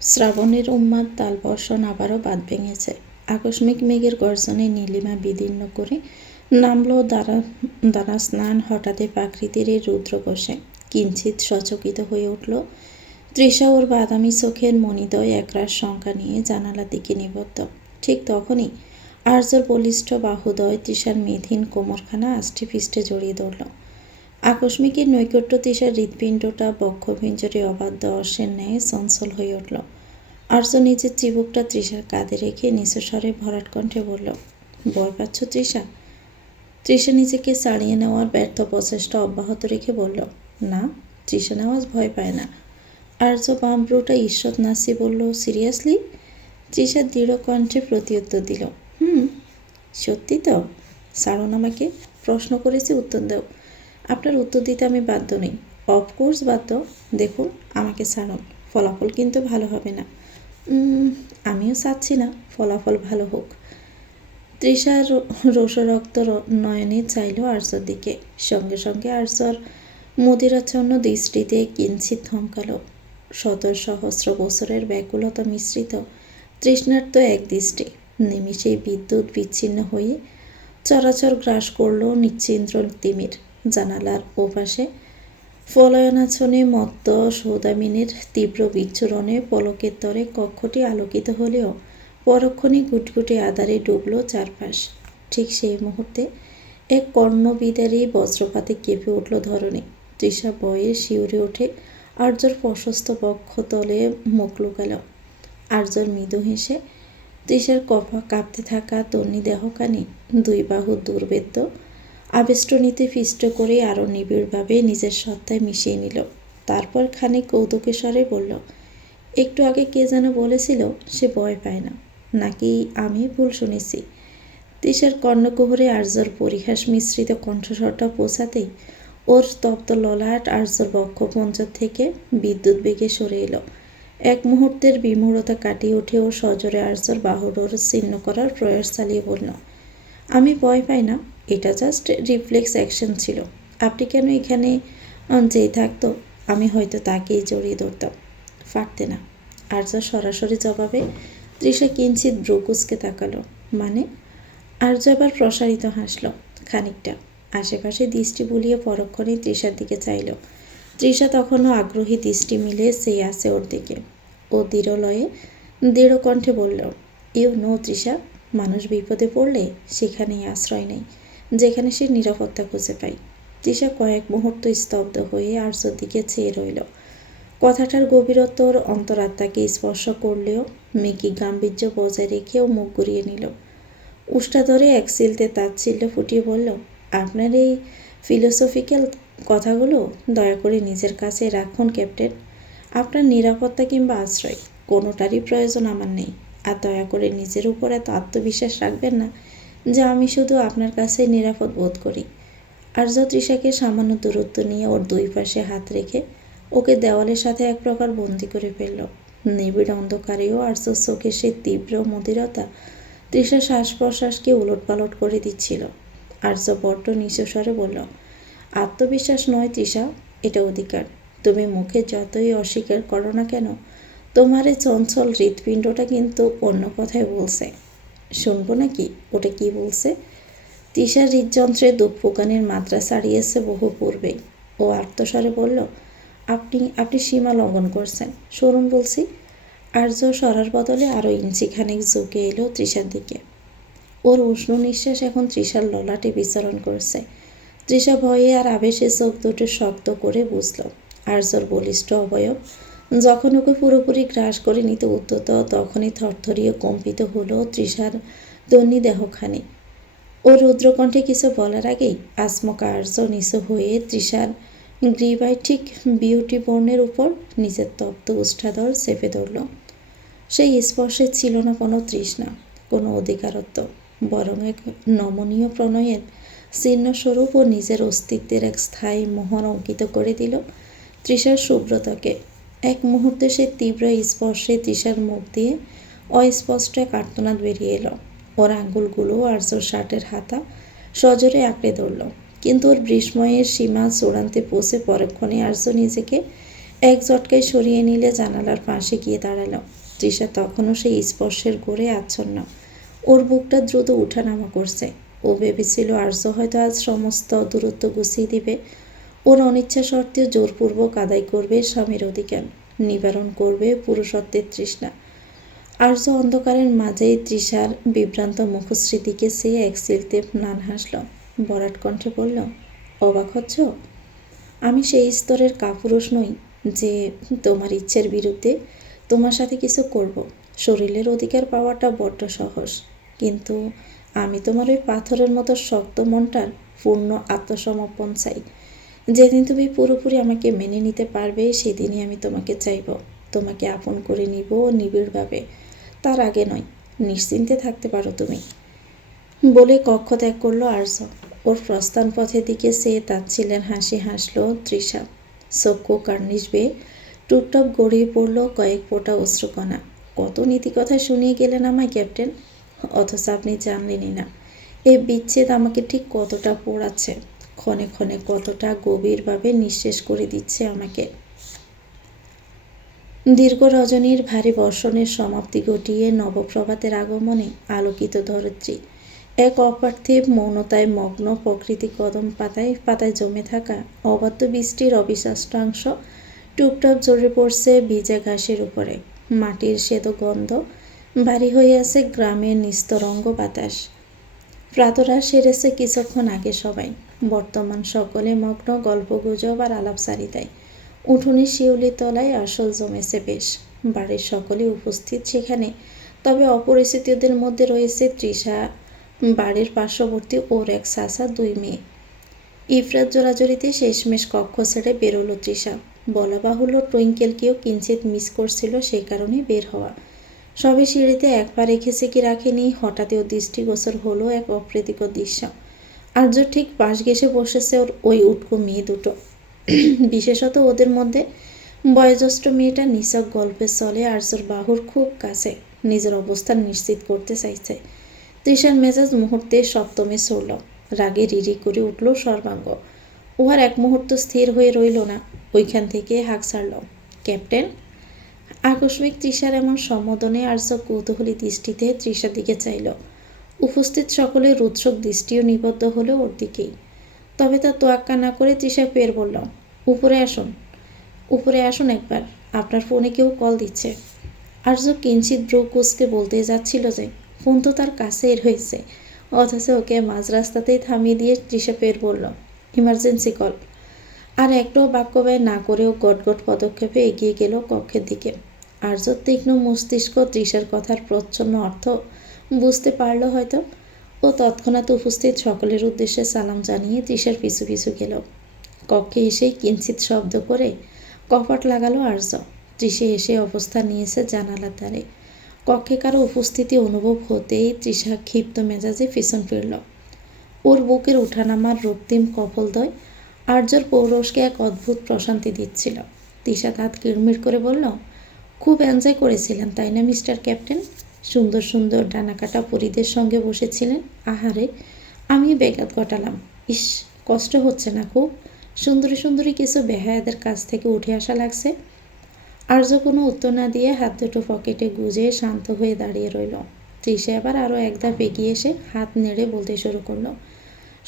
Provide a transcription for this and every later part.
শ্রাবণের উন্মাদ তালবর্ষণ আবারও বাঁধ ভেঙেছে। আকস্মিক মেঘের গর্জনে নীলিমা বিদীর্ণ করে নামল দানা স্নান। হঠাৎই প্রাকৃতির এই রুদ্রকোষে কিঞ্চিত সচকিত হয়ে উঠল তৃষা। ওর বাদামি চোখের মণিদ্বয় একরাশ শঙ্কা নিয়ে জানালার দিকে নিবদ্ধ। ঠিক তখনই আর্যর বলিষ্ঠ বাহুদয় তৃষার মেধহীন কোমরখানা আষ্টে ফিষ্টে জড়িয়ে ধরল। আকস্মিক এই নৈকট্য তৃষার হৃৎপিণ্ডটা বক্ষপিঞ্জরে অবাধ্য অশ্বের ন্যায় চঞ্চল হয়ে উঠল। আর্য নিজের চিবুকটা তৃষার কাঁধে রেখে নিচস্বরে ভরাট কণ্ঠে বলল, ভয় পাচ্ছ তৃষা? তৃষা নিজেকে ছাড়িয়ে নেওয়ার ব্যর্থ প্রচেষ্টা অব্যাহত রেখে বলল, না, তৃষা নেওয়াজ ভয় পায় না। আর্য বাম ব্রুটা ঈষৎ নাচি বলল, সিরিয়াসলি? তৃষা দৃঢ় কণ্ঠে প্রত্যুত্তর দিল, সত্যি তো? ছাড়ুন আমাকে। প্রশ্ন করেছি, উত্তর দাও। আপনার উত্তর দিতে আমি বাধ্য নই। অফকোর্স বাধ্য। দেখুন, আমাকে ছাড়ুন। ফলাফল কিন্তু ভালো হবে না। আমিও চাচ্ছি না ফলাফল ভালো হোক। তৃষার রোষরক্ত নয়নে চাইল আর্যর দিকে। সঙ্গে সঙ্গে আর্যর মদিরাচ্ছন্ন দৃষ্টিতে কিঞ্চিত থমকাল। শত সহস্র বছরের ব্যাকুলতা মিশ্রিত তৃষ্ণার্ত এক দৃষ্টি নিমিষেই বিদ্যুৎ বিচ্ছিন্ন হয়ে চরাচর গ্রাস করল নিশ্চিন্দ্র তিমির। জানালার ওপাশে ফলয়নাছনে মত্ত সৌদামিনীর তীব্র বিচ্ছুরণে পলকের তরে কক্ষটি আলোকিত হলেও পরক্ষণে গুটগুটে আধারে ডুবল চারপাশ। ঠিক সেই মুহূর্তে এক কর্ণবিদারী বজ্রপাতে কেঁপে উঠল ধরণী। তৃষা ভয়ে শিউরে ওঠে। আর্যর প্রশস্ত বক্ষতলে মুখ লুকাল। আর্যর মৃদু হেসে তৃষার কপা কাঁপতে থাকা তন্নি দেহখানি দুই বাহু দুর্বেদ্য আবেষ্টনীতে পিষ্ট করে আরও নিবিড়ভাবে নিজের সত্তায় মিশিয়ে নিল। তারপর খানিক কৌতুকেশ্বরে বলল, একটু আগে কে যেন বলেছিল সে ভয় পায় না, নাকি আমি ভুল শুনেছি? তৃষার কর্ণকুহরে আর্যর পরিহাস মিশ্রিত কণ্ঠস্বরটা পৌঁছাতেই ওর তপ্ত ললাট আর্যর বক্ষপঞ্জর থেকে বিদ্যুৎ বেগে সরে এলো। এক মুহূর্তের বিমূঢ়তা কাটিয়ে উঠে ও সজোরে আর্যর বাহুডোর ছিন্ন করার প্রয়াস চালিয়ে বলল, আমি ভয় পাই না, এটা জাস্ট রিফ্লেক্স অ্যাকশন ছিল। আপনি কেন এখানে যেই থাকতো আমি হয়তো তাকেই জড়িয়ে ধরতাম। পারতে না। আর্য সরাসরি জবাবে তৃষা কিঞ্চিত ব্রুকুচকে তাকালো। মানে? আর্য আবার প্রসারিত হাসল খানিকটা। আশেপাশে দৃষ্টি বুলিয়ে পরক্ষণে তৃষার দিকে চাইল। তৃষা তখনও আগ্রহী দৃষ্টি মিলে চেয়ে আছে ওর দিকে। ও দৃঢ়লয়ে দৃঢ় কণ্ঠে বলল, ইউ নো তৃষা, মানুষ বিপদে পড়লে সেখানেই আশ্রয় নেই যেখানে সে নিরাপত্তা খুঁজে পায়। তৃষা কয়েক মুহূর্ত স্তব্ধ হয়ে আর্যর দিকে চেয়ে রইল। কথাটার গভীরত্ব ওর অন্তরাত্মাকে স্পর্শ করলেও মেকি গাম্ভীর্য বজায় রেখেও মুখ ঘুরিয়ে নিল। উষ্টা ধরে এক সিলতে তাচ্ছিল্য ফুটিয়ে বলল, আপনার এই ফিলোসফিক্যাল কথাগুলো দয়া করে নিজের কাছে রাখুন ক্যাপ্টেন। আপনার নিরাপত্তা কিংবা আশ্রয় কোনোটারই প্রয়োজন আমার নেই। আর দয়া করে নিজের উপর এত আত্মবিশ্বাস রাখবেন না যে আমি শুধু আপনার কাছে নিরাপদ বোধ করি। আর্য তৃষাকে সামান্য দূরত্ব নিয়ে ওর দুই পাশে হাত রেখে ওকে দেওয়ালের সাথে এক প্রকার বন্দি করে ফেলল। নিবিড় অন্ধকারেও আর্যর চোখে সেই তীব্র মধিরতা তৃষা শ্বাস প্রশ্বাসকে উলটপালট করে দিচ্ছিল। আর্য বড্ড নিচু স্বরে বলল, আত্মবিশ্বাস নয় তৃষা, এটা অধিকার। তুমি মুখে যতই অস্বীকার করো না কেন, তোমার এই চঞ্চল হৃৎপিণ্ডটা কিন্তু অন্য কথাই বলছে। শুনবো নাকি ওটা কি বলছে? তৃষার হৃদযন্ত্রে দুঃখপোকানির মাত্রা ছাড়িয়েছে বহু পূর্বেই। ও আর্তস্বরে বলল, আপনি সীমা লঙ্ঘন করছেন। সরুন বলছি। আর্য সরার বদলে আরও ইঞ্চিখানেক ঝুঁকে এলো তৃষার দিকে। ওর উষ্ণ নিঃশ্বাস এখন তৃষার ললাটে বিচরণ করছে। তৃষা ভয়ে আর আবেশে চোখ দুটো শক্ত করে বুঝল। আর্যর বলিষ্ঠ অবয়ব যখন ওকে পুরোপুরি গ্রাস করে নিতে উদ্যত, তখনই থরথরিয়ে কম্পিত হলো তৃষার তন্নি দেহখানি। ও রুদ্রকণ্ঠে কিছু বলার আগেই আচমকা আর্য নিচু হয়ে তৃষার গ্রীবায় ঠিক বিউটি বর্ণের উপর নিজের তপ্ত উষ্ঠাধর চেপে ধরল। সেই স্পর্শে ছিল না কোনো তৃষ্ণা, কোনো অধিকারত্ব, বরং এক নমনীয় প্রণয়ের চিহ্নস্বরূপ ও নিজের অস্তিত্বের এক স্থায়ী মোহর অঙ্কিত করে দিল তৃষার শুভ্রতাকে। এক মুহূর্তে সে তীব্র স্পর্শে তৃষার মুখ দিয়ে অস্পষ্ট এক আর্তনাদ বেরিয়ে এলো। ওর আঙ্গুলগুলো আর্যর শার্টের হাতা সজোরে আঁকড়ে ধরল, কিন্তু ওর বিস্ময়ের সীমা চূড়ান্তে পৌঁছে পরক্ষণে আর্য নিজেকে এক ঝটকায় সরিয়ে নিলে জানালার পাশে গিয়ে দাঁড়ালো। তৃষা তখনও সেই স্পর্শের ঘোরে আচ্ছন্ন। ওর বুকটা দ্রুত উঠানামা করছে। ও ভেবেছিল আর্য হয়তো আজ সমস্ত দূরত্ব গুছিয়ে দিবে। ওর অনিচ্ছা সত্ত্বেও জোরপূর্বক আদায় করবে স্বামীর অধিকার, নিবারণ করবে পুরুষত্বের তৃষ্ণা। আর্য অন্ধকারের মাঝেই তৃষার বিভ্রান্ত মুখশ্রীদিকে সে এক সিলতে ম্লান হাসল। বরাট কণ্ঠে বলল, অবাক হচ্ছ? আমি সেই স্তরের কাপুরুষ নই যে তোমার ইচ্ছের বিরুদ্ধে তোমার সাথে কিছু করব। শরীরের অধিকার পাওয়াটা বড্ড সহজ, কিন্তু আমি তোমার ওই পাথরের মতো শক্ত মনটার পূর্ণ আত্মসমর্পণ চাই। যেদিন তুমি পুরোপুরি আমাকে মেনে নিতে পারবে সেদিনই আমি তোমাকে চাইব, তোমাকে আপন করে নিব নিবিড়ভাবে। তার আগে নয়। নিশ্চিন্তে থাকতে পারো তুমি। বলে কক্ষ ত্যাগ করলো আর্য। ওর প্রস্থান পথের দিকে সে তাচ্ছিলেন হাসি হাসল তৃষা। চক্ষু কার্নিশ বেয়ে টুপটাপ গড়িয়ে পড়ল কয়েক ফোঁটা অশ্রুকণা। কত নীতিকথা শুনিয়ে গেলেন আমায় ক্যাপ্টেন, অথচ আপনি জানলেনই না এই বিচ্ছেদ আমাকে ঠিক কতটা পোড়াচ্ছে, ক্ষণে ক্ষণে কতটা গভীরভাবে নিঃশেষ করে দিচ্ছে আমাকে। দীর্ঘ রজনীর ভারী বর্ষণের সমাপ্তি ঘটিয়ে নবপ্রভাতের আগমনে আলোকিত ধরিত্রী এক অপার্থিব মৌনতায় মগ্ন। প্রকৃতি কদম পাতায় পাতায় জমে থাকা অবাধ্য বৃষ্টির অবিশ্বাস্টাংশ টুপটাপ ঝরে পড়ছে ভিজা ঘাসের উপরে। মাটির শ্বেত গন্ধ ভারী হয়ে আছে গ্রামের নিস্তরঙ্গ বাতাস। প্রাতরা সেরেছে কিছুক্ষণ আগে সবাই। বর্তমান সকলে মগ্ন গল্পগুজব আর আলাপচারিতায়। উঠোনের শিউলি তলায় আসল জমেছে বেশ। বাড়ির সকলে উপস্থিত সেখানে, তবে অপরিচিতদের মধ্যে রয়েছে তৃষা, বাড়ির পার্শ্ববর্তী ওর এক চাচা, দুই মেয়ে। ইফরাত জোরাজুরিতে শেষমেশ কক্ষ ছেড়ে বেরোলো তৃষা। বলা বাহুল্য টুইঙ্কেলকেও কিঞ্চিত মিস করছিল, সেই কারণে বের হওয়া। সবে সিঁড়িতে এক পা রেখেছে কি রাখেনি, হঠাৎই ওর দৃষ্টিগোচর হলো এক অপ্রীতিকর দৃশ্য। আর্য ঠিক পাশ ঘেঁষে বসেছে ওর ওই উটকো মেয়ে দুটো। বিশেষত ওদের মধ্যে বয়োজ্যেষ্ঠ মেয়েটা নিছক গল্পের চলে আর্যর বাহুর খুব কাছে নিজের অবস্থান নিশ্চিত করতে চাইছে। তৃষার মেজাজ মুহূর্তে সপ্তমে চড়ল। রাগে রিরি করে উঠল সর্বাঙ্গ। উহার এক মুহূর্ত স্থির হয়ে রইল না, ওইখান থেকে হাঁক ছাড়ল, ক্যাপ্টেন। আকস্মিক তৃষার এমন সম্বোধনে আর্য কৌতূহলী দৃষ্টিতে তৃষার দিকে চাইল। উপস্থিত সকলের রুদ্রক দৃষ্টিও নিবদ্ধ হলো ওর দিকেই। তবে তা তোয়াক্কা না করে তৃষা ফের বলল, উপরে আসুন, উপরে আসুন একবার, আপনার ফোনে কেউ কল দিচ্ছে। আর্য কিঞ্চিত ব্রু কুঁচকে বলতে যাচ্ছিল যে ফোন তো তার কাছেই রয়েছে, অথচ ওকে মাঝ রাস্তাতেই থামিয়ে দিয়ে তৃষা ফের বলল, ইমার্জেন্সি কল। আর একটাও বাক্য ব্যয় না করেও গটগট পদক্ষেপে এগিয়ে গেল কক্ষের দিকে। আর্য তীক্ষ্ণ মস্তিষ্ক তৃষার কথার প্রচ্ছন্ন অর্থ বুঝতে পারল হয়তো। ও তৎক্ষণাৎ উপস্থিত সকলের উদ্দেশ্যে সালাম জানিয়ে তৃষার পিছু পিছু গেল। কক্ষে এসেই কিঞ্চিত শব্দ করে কপাট লাগালো আর্য। তৃষা এসে অবস্থান নিয়েছে জানালার ধারে। কক্ষে কারো উপস্থিতি অনুভব হতেই তৃষা ক্ষিপ্ত মেজাজে পিছন ফিরল। ওর বুকের উঠানামার রক্তিম কপোলদ্বয় আর্যর পৌরসকে এক অদ্ভুত প্রশান্তি দিচ্ছিল। তৃষা দাঁত কিড়মিড় করে বলল, খুব এনজয় করেছিলেন তাই না মিস্টার ক্যাপ্টেন? সুন্দর সুন্দর ডানাকাটা পরীদের সঙ্গে বসেছিলেন। আহারে, আমি ব্যাঘাত ঘটালাম। ইস, কষ্ট হচ্ছে না খুব? সুন্দরী সুন্দরী কিছু বেহায়াদের কাছ থেকে উঠে আসা লাগছে। আর্য কোনো উত্তর না দিয়ে হাত দুটো পকেটে গুজে শান্ত হয়ে দাঁড়িয়ে রইল। তৃষা এবার আরও এক ধাপ এগিয়ে এসে হাত নেড়ে বলতে শুরু করলো,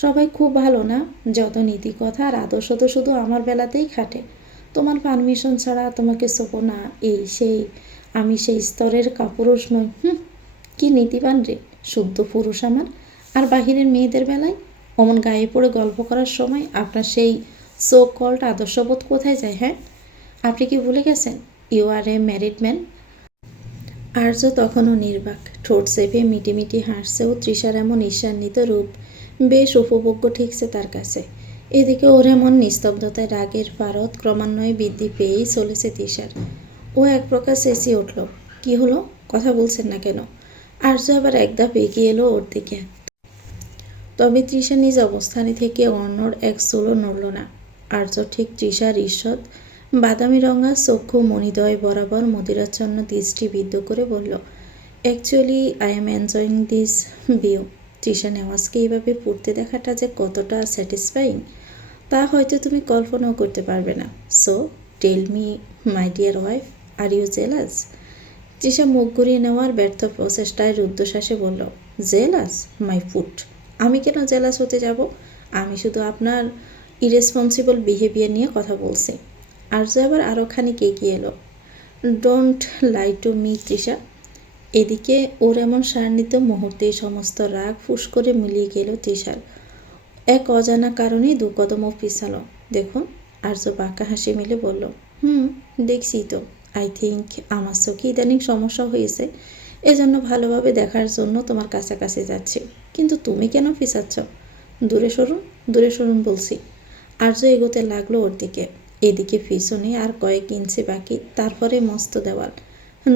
সবাই খুব ভালো না? যত নীতি কথা আর আদর্শ তো শুধু আমার বেলাতেই খাটে। তোমার পারমিশন ছাড়া তোমাকে ছোপো না, এই সেই। আমি সেই স্তরের কাপুরুষ নই। কি নীতিবান রে, শুদ্ধ পুরুষ আমার। আর বাহিরের মেয়েদের বেলায় অমন গায়ে পড়ে গল্প করার সময় আপনার সেই সো কল্ড আদর্শবোধ কোথায় যায়? হ্যাঁ, আপনি কি ভুলে গেছেন you are a married man? Arya তখনও নির্বাক, ঠোঁট চেপে মিটিমিটি হাসছেও। তৃষার এমন ঈর্ষান্বিত রূপ বেশ উপভোগ্য ঠেকছে তার কাছে। এদিকে ওর এমন নিস্তব্ধতায় রাগের পারদ ক্রমান্বয়ে বৃদ্ধি পেয়েই চলেছে তৃষার। ও এক প্রকার চেঁচিয়ে উঠল, কি হলো, কথা বলছেন না কেন? আর্য আবার এক ধাপ এগিয়ে এলো ওর দিকে। তবে তৃষা নিজ অবস্থানে থেকে অন্যর এক চুলও নড়ল না। আর্য ঠিক তৃষার ঈষৎ বাদামি রঙা চক্ষু মণিদ্বয় বরাবর মদিরাচ্ছন্ন দৃষ্টি বিদ্ধ করে বলল, actually I am enjoying this view. Trisha নেওয়াজকে এইভাবে পড়তে দেখাটা যে কতটা স্যাটিসফাইং তা হয়তো তুমি কল্পনাও করতে পারবে না। So tell me my dear wife, are you jealous? Trisha মুখ ঘুরিয়ে নেওয়ার ব্যর্থ প্রচেষ্টায় রুদ্ধশ্বাসে বলল, জেলাস মাই ফুট? আমি কেন জেলাস হতে যাব? আমি শুধু আপনার ইরেসপন্সিবল বিহেভিয়ার নিয়ে কথা বলছি। আর্য আবার আরও খানিক এগিয়ে এলো। Don't lie to me Trisha. এদিকে ওর এমন সান্নিধ্য মুহূর্তেই সমস্ত রাগ ফুস করে মিলিয়ে গেল তৃষার। এক অজানা কারণেই 2 কদমও পিছালো। দেখুন, আর্য বাঁকা হাসি মিলে বলল, দেখছি তো। আই থিঙ্ক আমার চোখে ইদানিং সমস্যা হয়েছে, এজন্য ভালোভাবে দেখার জন্য তোমার কাছাকাছি যাচ্ছি। কিন্তু তুমি কেন পিছাচ্ছ? দূরে সরুন বলছি। আর্য এগোতে লাগলো ওর দিকে। এদিকে পিছনে আর কয়েক ইঞ্চি বাকি, তারপরে মস্ত দেওয়াল।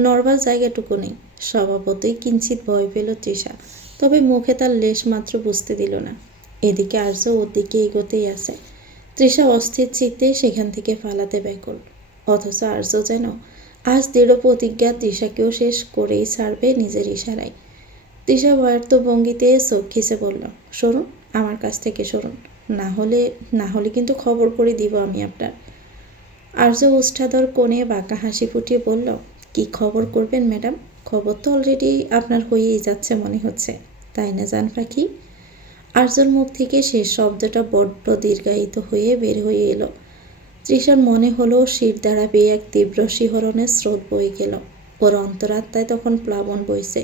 নড়বার জায়গাটুকু নেই। স্বভাবতই কিঞ্চিত ভয় পেল তৃষা, তবে মুখে তার লেশ মাত্র বুঝতে দিল না। এদিকে আর্য ওর দিকে এগোতেই আছে। তৃষা অস্থির চিত্তে সেখান থেকে পালাতে ব্যাকুল। অথচ আর্য যেন আজ দৃঢ় প্রতিজ্ঞা তৃষাকেও শেষ করেই ছাড়বে নিজের ইশারায়। তৃষা ব্যর্থ ভঙ্গিতে চোখ খিচে বলল, সরুন, আমার কাছ থেকে সরুন, না হলে কিন্তু খবর করে দিব আমি আপনার। আর্য ওষ্ঠাধর কোণে বাঁকা হাসি ফুটিয়ে বলল, কি খবর করবেন ম্যাডাম? খবর তো অলরেডি আপনার হয়েই যাচ্ছে মনে হচ্ছে, তাই না জান পাখি? আর্যর মুখ থেকে শেষ শব্দটা বড্ড দীর্ঘায়িত হয়ে বের হয়ে এলো। তৃষার মনে হলো শির দ্বারা বেয়ে এক তীব্র শিহরণের স্রোত বয়ে গেল। ওর অন্তরাত্মায় তখন প্লাবন বইছে।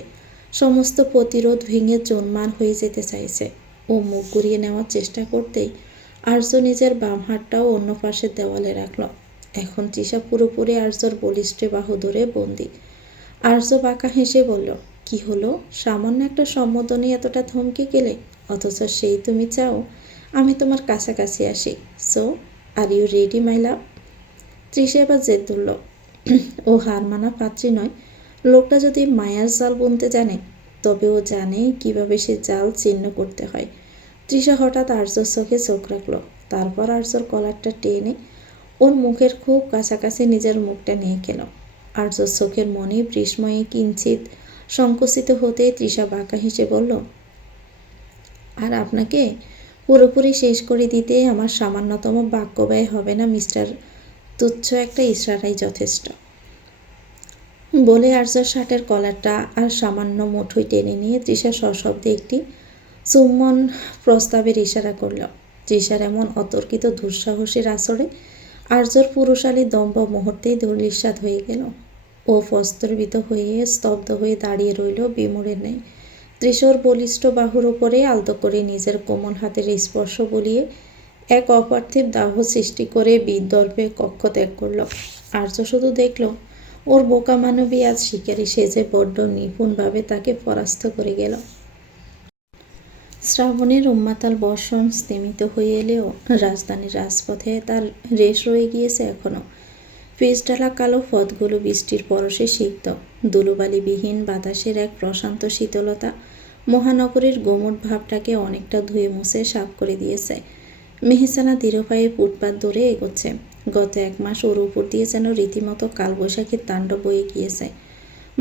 সমস্ত প্রতিরোধ ভেঙে চুরমার হয়ে যেতে চাইছে। ও মুখ ঘুরিয়ে নেওয়ার চেষ্টা করতেই আর্য নিজের বাম হাতটাও অন্য পাশের দেওয়ালে রাখল। এখন তৃষা পুরোপুরি আর্যর বলিষ্ঠ বাহু ধরে বন্দি। আর্য বাঁকা হেসে বলল, কি হলো? সামান্য একটা সম্বোধনে এতটা থমকে গেলে? অথচ সেই তুমি চাও আমি তোমার কাছাকাছি আসি। So are you ready my love? Trisha এবার জেদ ধরল। ও হার মানা পাত্রী নয়। লোকটা যদি মায়ার জাল বুনতে জানে, তবে ও জানে কিভাবে সে জাল ছিন্ন করতে হয়। তৃষা হঠাৎ আর্যর চোখে চোখ রাখল। তারপর আর্যর কলারটা টেনে ওর মুখের খুব কাছাকাছি নিজের মুখটা নিয়ে গেল। আর্যর চোখের মনে বিস্ময়ে কিঞ্চিত সংকুচিত হতে তৃষা বাঁকা হেসে বলল, আর আপনাকে পুরোপুরি শেষ করে দিতে আমার সামান্যতম বাক্য ব্যয় হবে না মিস্টার। তুচ্ছ একটা ইশারাই যথেষ্ট। বলে আর্যর শার্টের কলারটা আর সামান্য মুঠোয় টেনে নিয়ে তৃষা সশব্দে একটি চুম্বন প্রস্তাবের ইশারা করল। তৃষার এমন অতর্কিত দুঃসাহসের আসরে আর্যর পুরুষালী দম্ভ মুহূর্তেই ধূলিসাৎ হয়ে গেল। ও প্রস্তরবিত হয়ে স্তব্ধ হয়ে দাঁড়িয়ে রইল বিমূঢ়ের ন্যায়। তৃষার বলিষ্ঠ বাহুর উপরে আলতো করে নিজের কোমল হাতের স্পর্শ বলিয়ে এক অপার্থিব দাহ সৃষ্টি করে বিদর্ভে কক্ষ ত্যাগ করল। আর্য শুধু দেখল ওর বোকা মানবী আজ শিকারী সেজে বড্ড নিপুণভাবে তাকে পরাস্ত করে গেল। শ্রাবণের উন্মাতাল বর্ষণ স্তিমিত হয়ে এলেও রাজধানীর রাজপথে তার রেশ রয়ে গিয়েছে এখনও। পিচঢালা কালো পথগুলো বৃষ্টির পরশে সিক্ত। ধুলোবালিবিহীন বাতাসের এক প্রশান্ত শীতলতা মহানগরীর গোমট ভাবটাকে অনেকটা ধুয়ে মুছে সাফ করে দিয়েছে। মেহসানা দৃঢ় পায়ে ফুটপাত ধরে এগোচ্ছে। গত 1 মাস ওর উপর দিয়ে যেন রীতিমতো কালবৈশাখীর তাণ্ডব বয়ে গিয়েছে।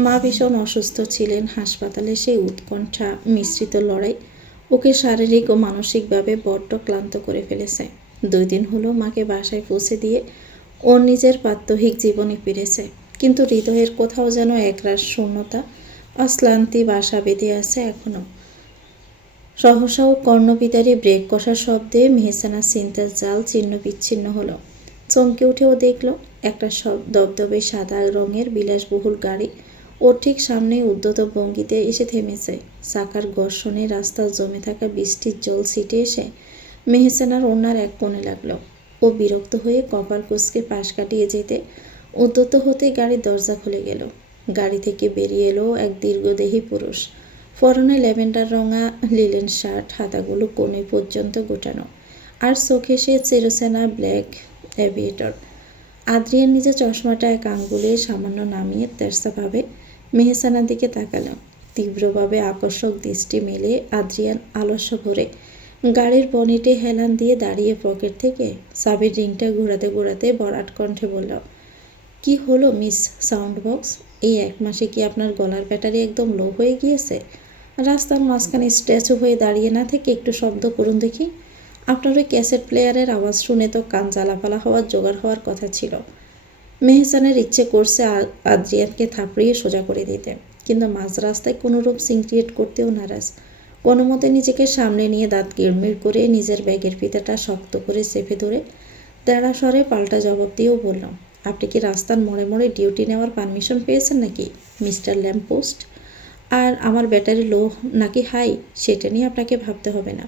মা ভীষণ অসুস্থ ছিলেন। হাসপাতালে সেই উৎকণ্ঠা মিশ্রিত লড়াই ওকে শারীরিক ও মানসিকভাবে বড্ড ক্লান্ত করে ফেলেছে। 2 দিন হলো মাকে বাসায় পৌঁছে দিয়ে ওর নিজের প্রাত্যহিক জীবনে ফিরেছে। কিন্তু হৃদয়ের কোথাও যেন একরাশ শূন্যতা অশ্লান্তি বাসা বেঁধে আছে এখনও। সহসা ও কর্ণবিদারী ব্রেক কষার শব্দে মেহসানার চিন্তার জাল ছিন্ন বিচ্ছিন্ন হলো। চমকে উঠেও দেখল একটা দবদবে সাদা রঙের বিলাসবহুল গাড়ি ওর ঠিক সামনেই উদ্যত ভঙ্গিতে এসে থেমেছে। চাকার ঘর্ষণে রাস্তা জমে থাকা বৃষ্টির জল ছিটে এসে মেহসানার ওনার এক কোণে লাগলো। ও বিরক্ত হয়ে কপাল কুঁচকে পাশ কাটিয়ে যেতে উদ্যত হতে গাড়ির দরজা খুলে গেল। গাড়ি থেকে বেরিয়ে এলো এক দীর্ঘদেহী পুরুষ। পরনে ল্যাভেন্ডার রঙা লিলেন শার্ট, হাতাগুলো কোণে পর্যন্ত গোটানো, আর চোখে সে চেরোসেনা ব্ল্যাক অ্যাভিয়েটর। আদ্রিয়ান নিজের চশমাটা এক আঙ্গুলে সামান্য নামিয়ে তেরসাভাবে মেহসানার দিকে তাকালো। তীব্রভাবে আকর্ষক দৃষ্টি মেলে আদ্রিয়ান আলস্য ভরে গাড়ির বনেটে হেলান দিয়ে দাঁড়িয়ে পকেট থেকে চাবির রিংটা ঘোরাতে ঘোরাতে ভরাট কণ্ঠে বলল, কি হলো মিস সাউন্ড বক্স? এই 1 মাসে কি আপনার গলার ব্যাটারি একদম লো হয়ে গিয়েছে? রাস্তার মাঝখানে স্ট্যাচু হয়ে দাঁড়িয়ে না থেকে একটু শব্দ করুন দেখি। আপনার ওই ক্যাসেট প্লেয়ারের আওয়াজ শুনে তো কান জ্বালাপালা হওয়ার জোগাড় হওয়ার কথা ছিল। মেহসানের ইচ্ছে করছে আদ্রিয়ানকে থাপড়িয়ে সোজা করে দিতে, কিন্তু মাঝ রাস্তায় কোনোরূপ সিন ক্রিয়েট করতেও নারাজ। কোনো মতে নিজেকে সামনে নিয়ে দাঁত কিড়মিড় করে নিজের ব্যাগের ফিতাটা শক্ত করে চেপে ধরে তেড়া স্বরে পাল্টা জবাব দিয়েও বললাম, আপনি কি রাস্তার মোড়ে মোড়ে ডিউটি নেওয়ার পারমিশন পেয়েছেন নাকি মিস্টার ল্যাম্পপোস্ট? আর আমার ব্যাটারি লো নাকি হাই সেটা নিয়ে আপনাকে ভাবতে হবে না।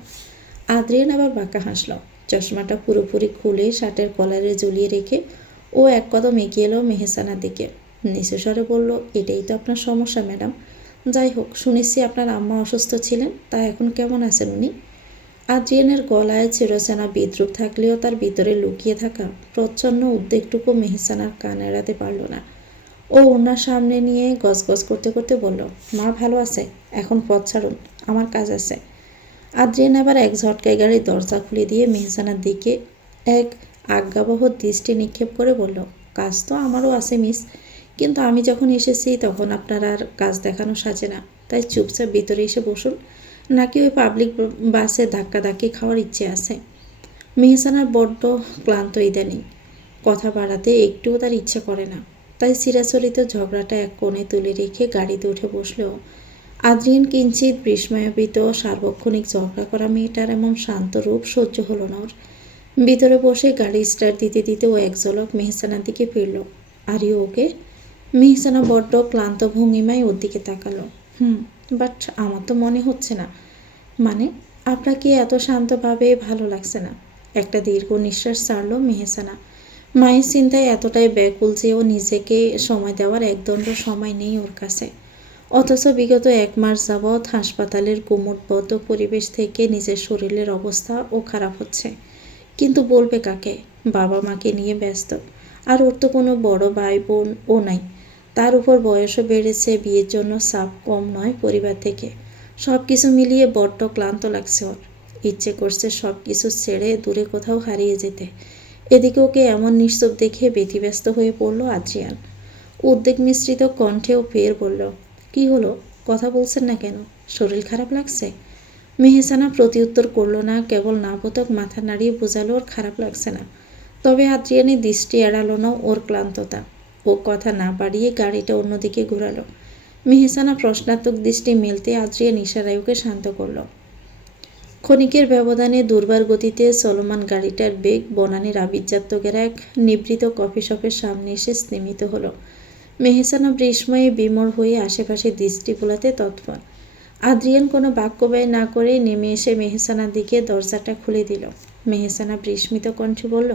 আদ্রিয়ান আবার বাঁকা হাসল। চশমাটা পুরোপুরি খুলে শার্টের কলারে ঝুলিয়ে রেখে ও এক কদম এগিয়ে এলো মেহসানার দিকে। নিচু স্বরে বলল, এটাই তো আপনার সমস্যা ম্যাডাম। যাই হোক, শুনেছি আপনার আম্মা অসুস্থ ছিলেন, তা এখন কেমন আছেন উনি? আদ্রিয়ানের গলায় চিরচেনা বিদ্রুপ থাকলেও তার ভিতরে লুকিয়ে থাকা প্রচ্ছন্ন উদ্বেগটুকু মেহসানার কান এড়াতে পারল না। ও ওনার সামনে নিয়ে গজগজ করতে করতে বলল, মা ভালো আছে, এখন পথ ছাড়ুন, আমার কাজ আছে। আদ্রিয়ান আবার এক ঝটকায় গাড়ির দরজা খুলে দিয়ে মেহসানার দিকে এক আজ্ঞাবহ দৃষ্টি নিক্ষেপ করে বলল, কাজ তো আমারও আছে মিস, কিন্তু আমি যখন এসেছি তখন আপনার আর কাজ দেখানো সাজে না, তাই চুপচাপ ভিতরে এসে বসুন, নাকি ওই পাবলিক বাসে ধাক্কাধাক্কি খাওয়ার ইচ্ছে আছে? মেহসানার বড্ড ক্লান্ত ইদানিং, কথা বাড়াতে একটুও তার ইচ্ছে করে না, তাই চিরাচরিত ঝগড়াটা এক কোণে তুলে রেখে গাড়িতে উঠে বসলেও আদ্রিয়ান কিঞ্চিত বিস্ময়ান্বিত সার্বক্ষণিক ঝগড়া করা মেয়েটার এমন শান্ত রূপ সহ্য হলো না ওর। ভিতরে বসে গাড়ি স্টার্ট দিতে দিতে ও এক ঝলক মেহসানার দিকে ফিরল। Are you okay? মেহসানা বড্ড ক্লান্ত ভঙ্গিমায় ওর দিকে তাকালো। বাট আমার তো মনে হচ্ছে না। মানে, আপনাকে এত শান্তভাবে ভালো লাগছে না। একটা দীর্ঘ নিঃশ্বাস ছাড়ল মেহসানা। মায়ের চিন্তায় এতটাই ব্যাকুল যে ও নিজেকে সময় দেওয়ার একদণ্ড সময় নেই ওর কাছে। অথচ বিগত 1 মাস যাবৎ হাসপাতালের গুমোটবদ্ধ পরিবেশ থেকে নিজের শরীরের অবস্থা ও খারাপ হচ্ছে, কিন্তু বলবে কাকে? বাবা মাকে নিয়ে ব্যস্ত, আর ওর তো কোনো বড় ভাই বোন ও নাই। তার উপর বয়সও বেড়েছে, বিয়ের জন্য চাপ কম নয় পরিবার থেকে। সব কিছু মিলিয়ে বড্ড ক্লান্ত লাগছে ওর। ইচ্ছে করছে সব কিছু ছেড়ে দূরে কোথাও হারিয়ে যেতে। এদিকে ওকে এমন নিশ্চুপ দেখে ব্যতিব্যস্ত হয়ে পড়ল আদ্রিয়ান। উদ্বেগ মিশ্রিত কণ্ঠেও ফের বলল, কি হলো, কথা বলছেন না কেন? শরীর খারাপ লাগছে? মেহসানা প্রতিউত্তর করল না, কেবল নাবোধক মাথা নাড়িয়ে বোঝালো ওর খারাপ লাগছে না। তবে আদ্রিয়ানের দৃষ্টি এড়ালো না ওর ক্লান্ততা। ও কথা না বাড়িয়ে গাড়িটা অন্যদিকে ঘোরালো। মেহসানা প্রশ্নাত্মক দৃষ্টি মেলতে আদ্রিয়ান ইশারায় ওকে শান্ত করল। ক্ষণিকের ব্যবধানে দুর্বার গতিতে চলমান গাড়িটার বেগ বনানীর আবির্জাত্যকের এক নিভৃত কফি শপের সামনে এসে স্তিমিত হলো। মেহসানা বিস্ময়ে বিমর হয়ে আশেপাশে দৃষ্টি বোলাতে তৎপর। আদ্রিয়ান কোনো বাক্য ব্যয় না করে নেমে এসে মেহসানার দিকে দরজাটা খুলে দিল। মেহসানা বিস্মিত কণ্ঠে বলল,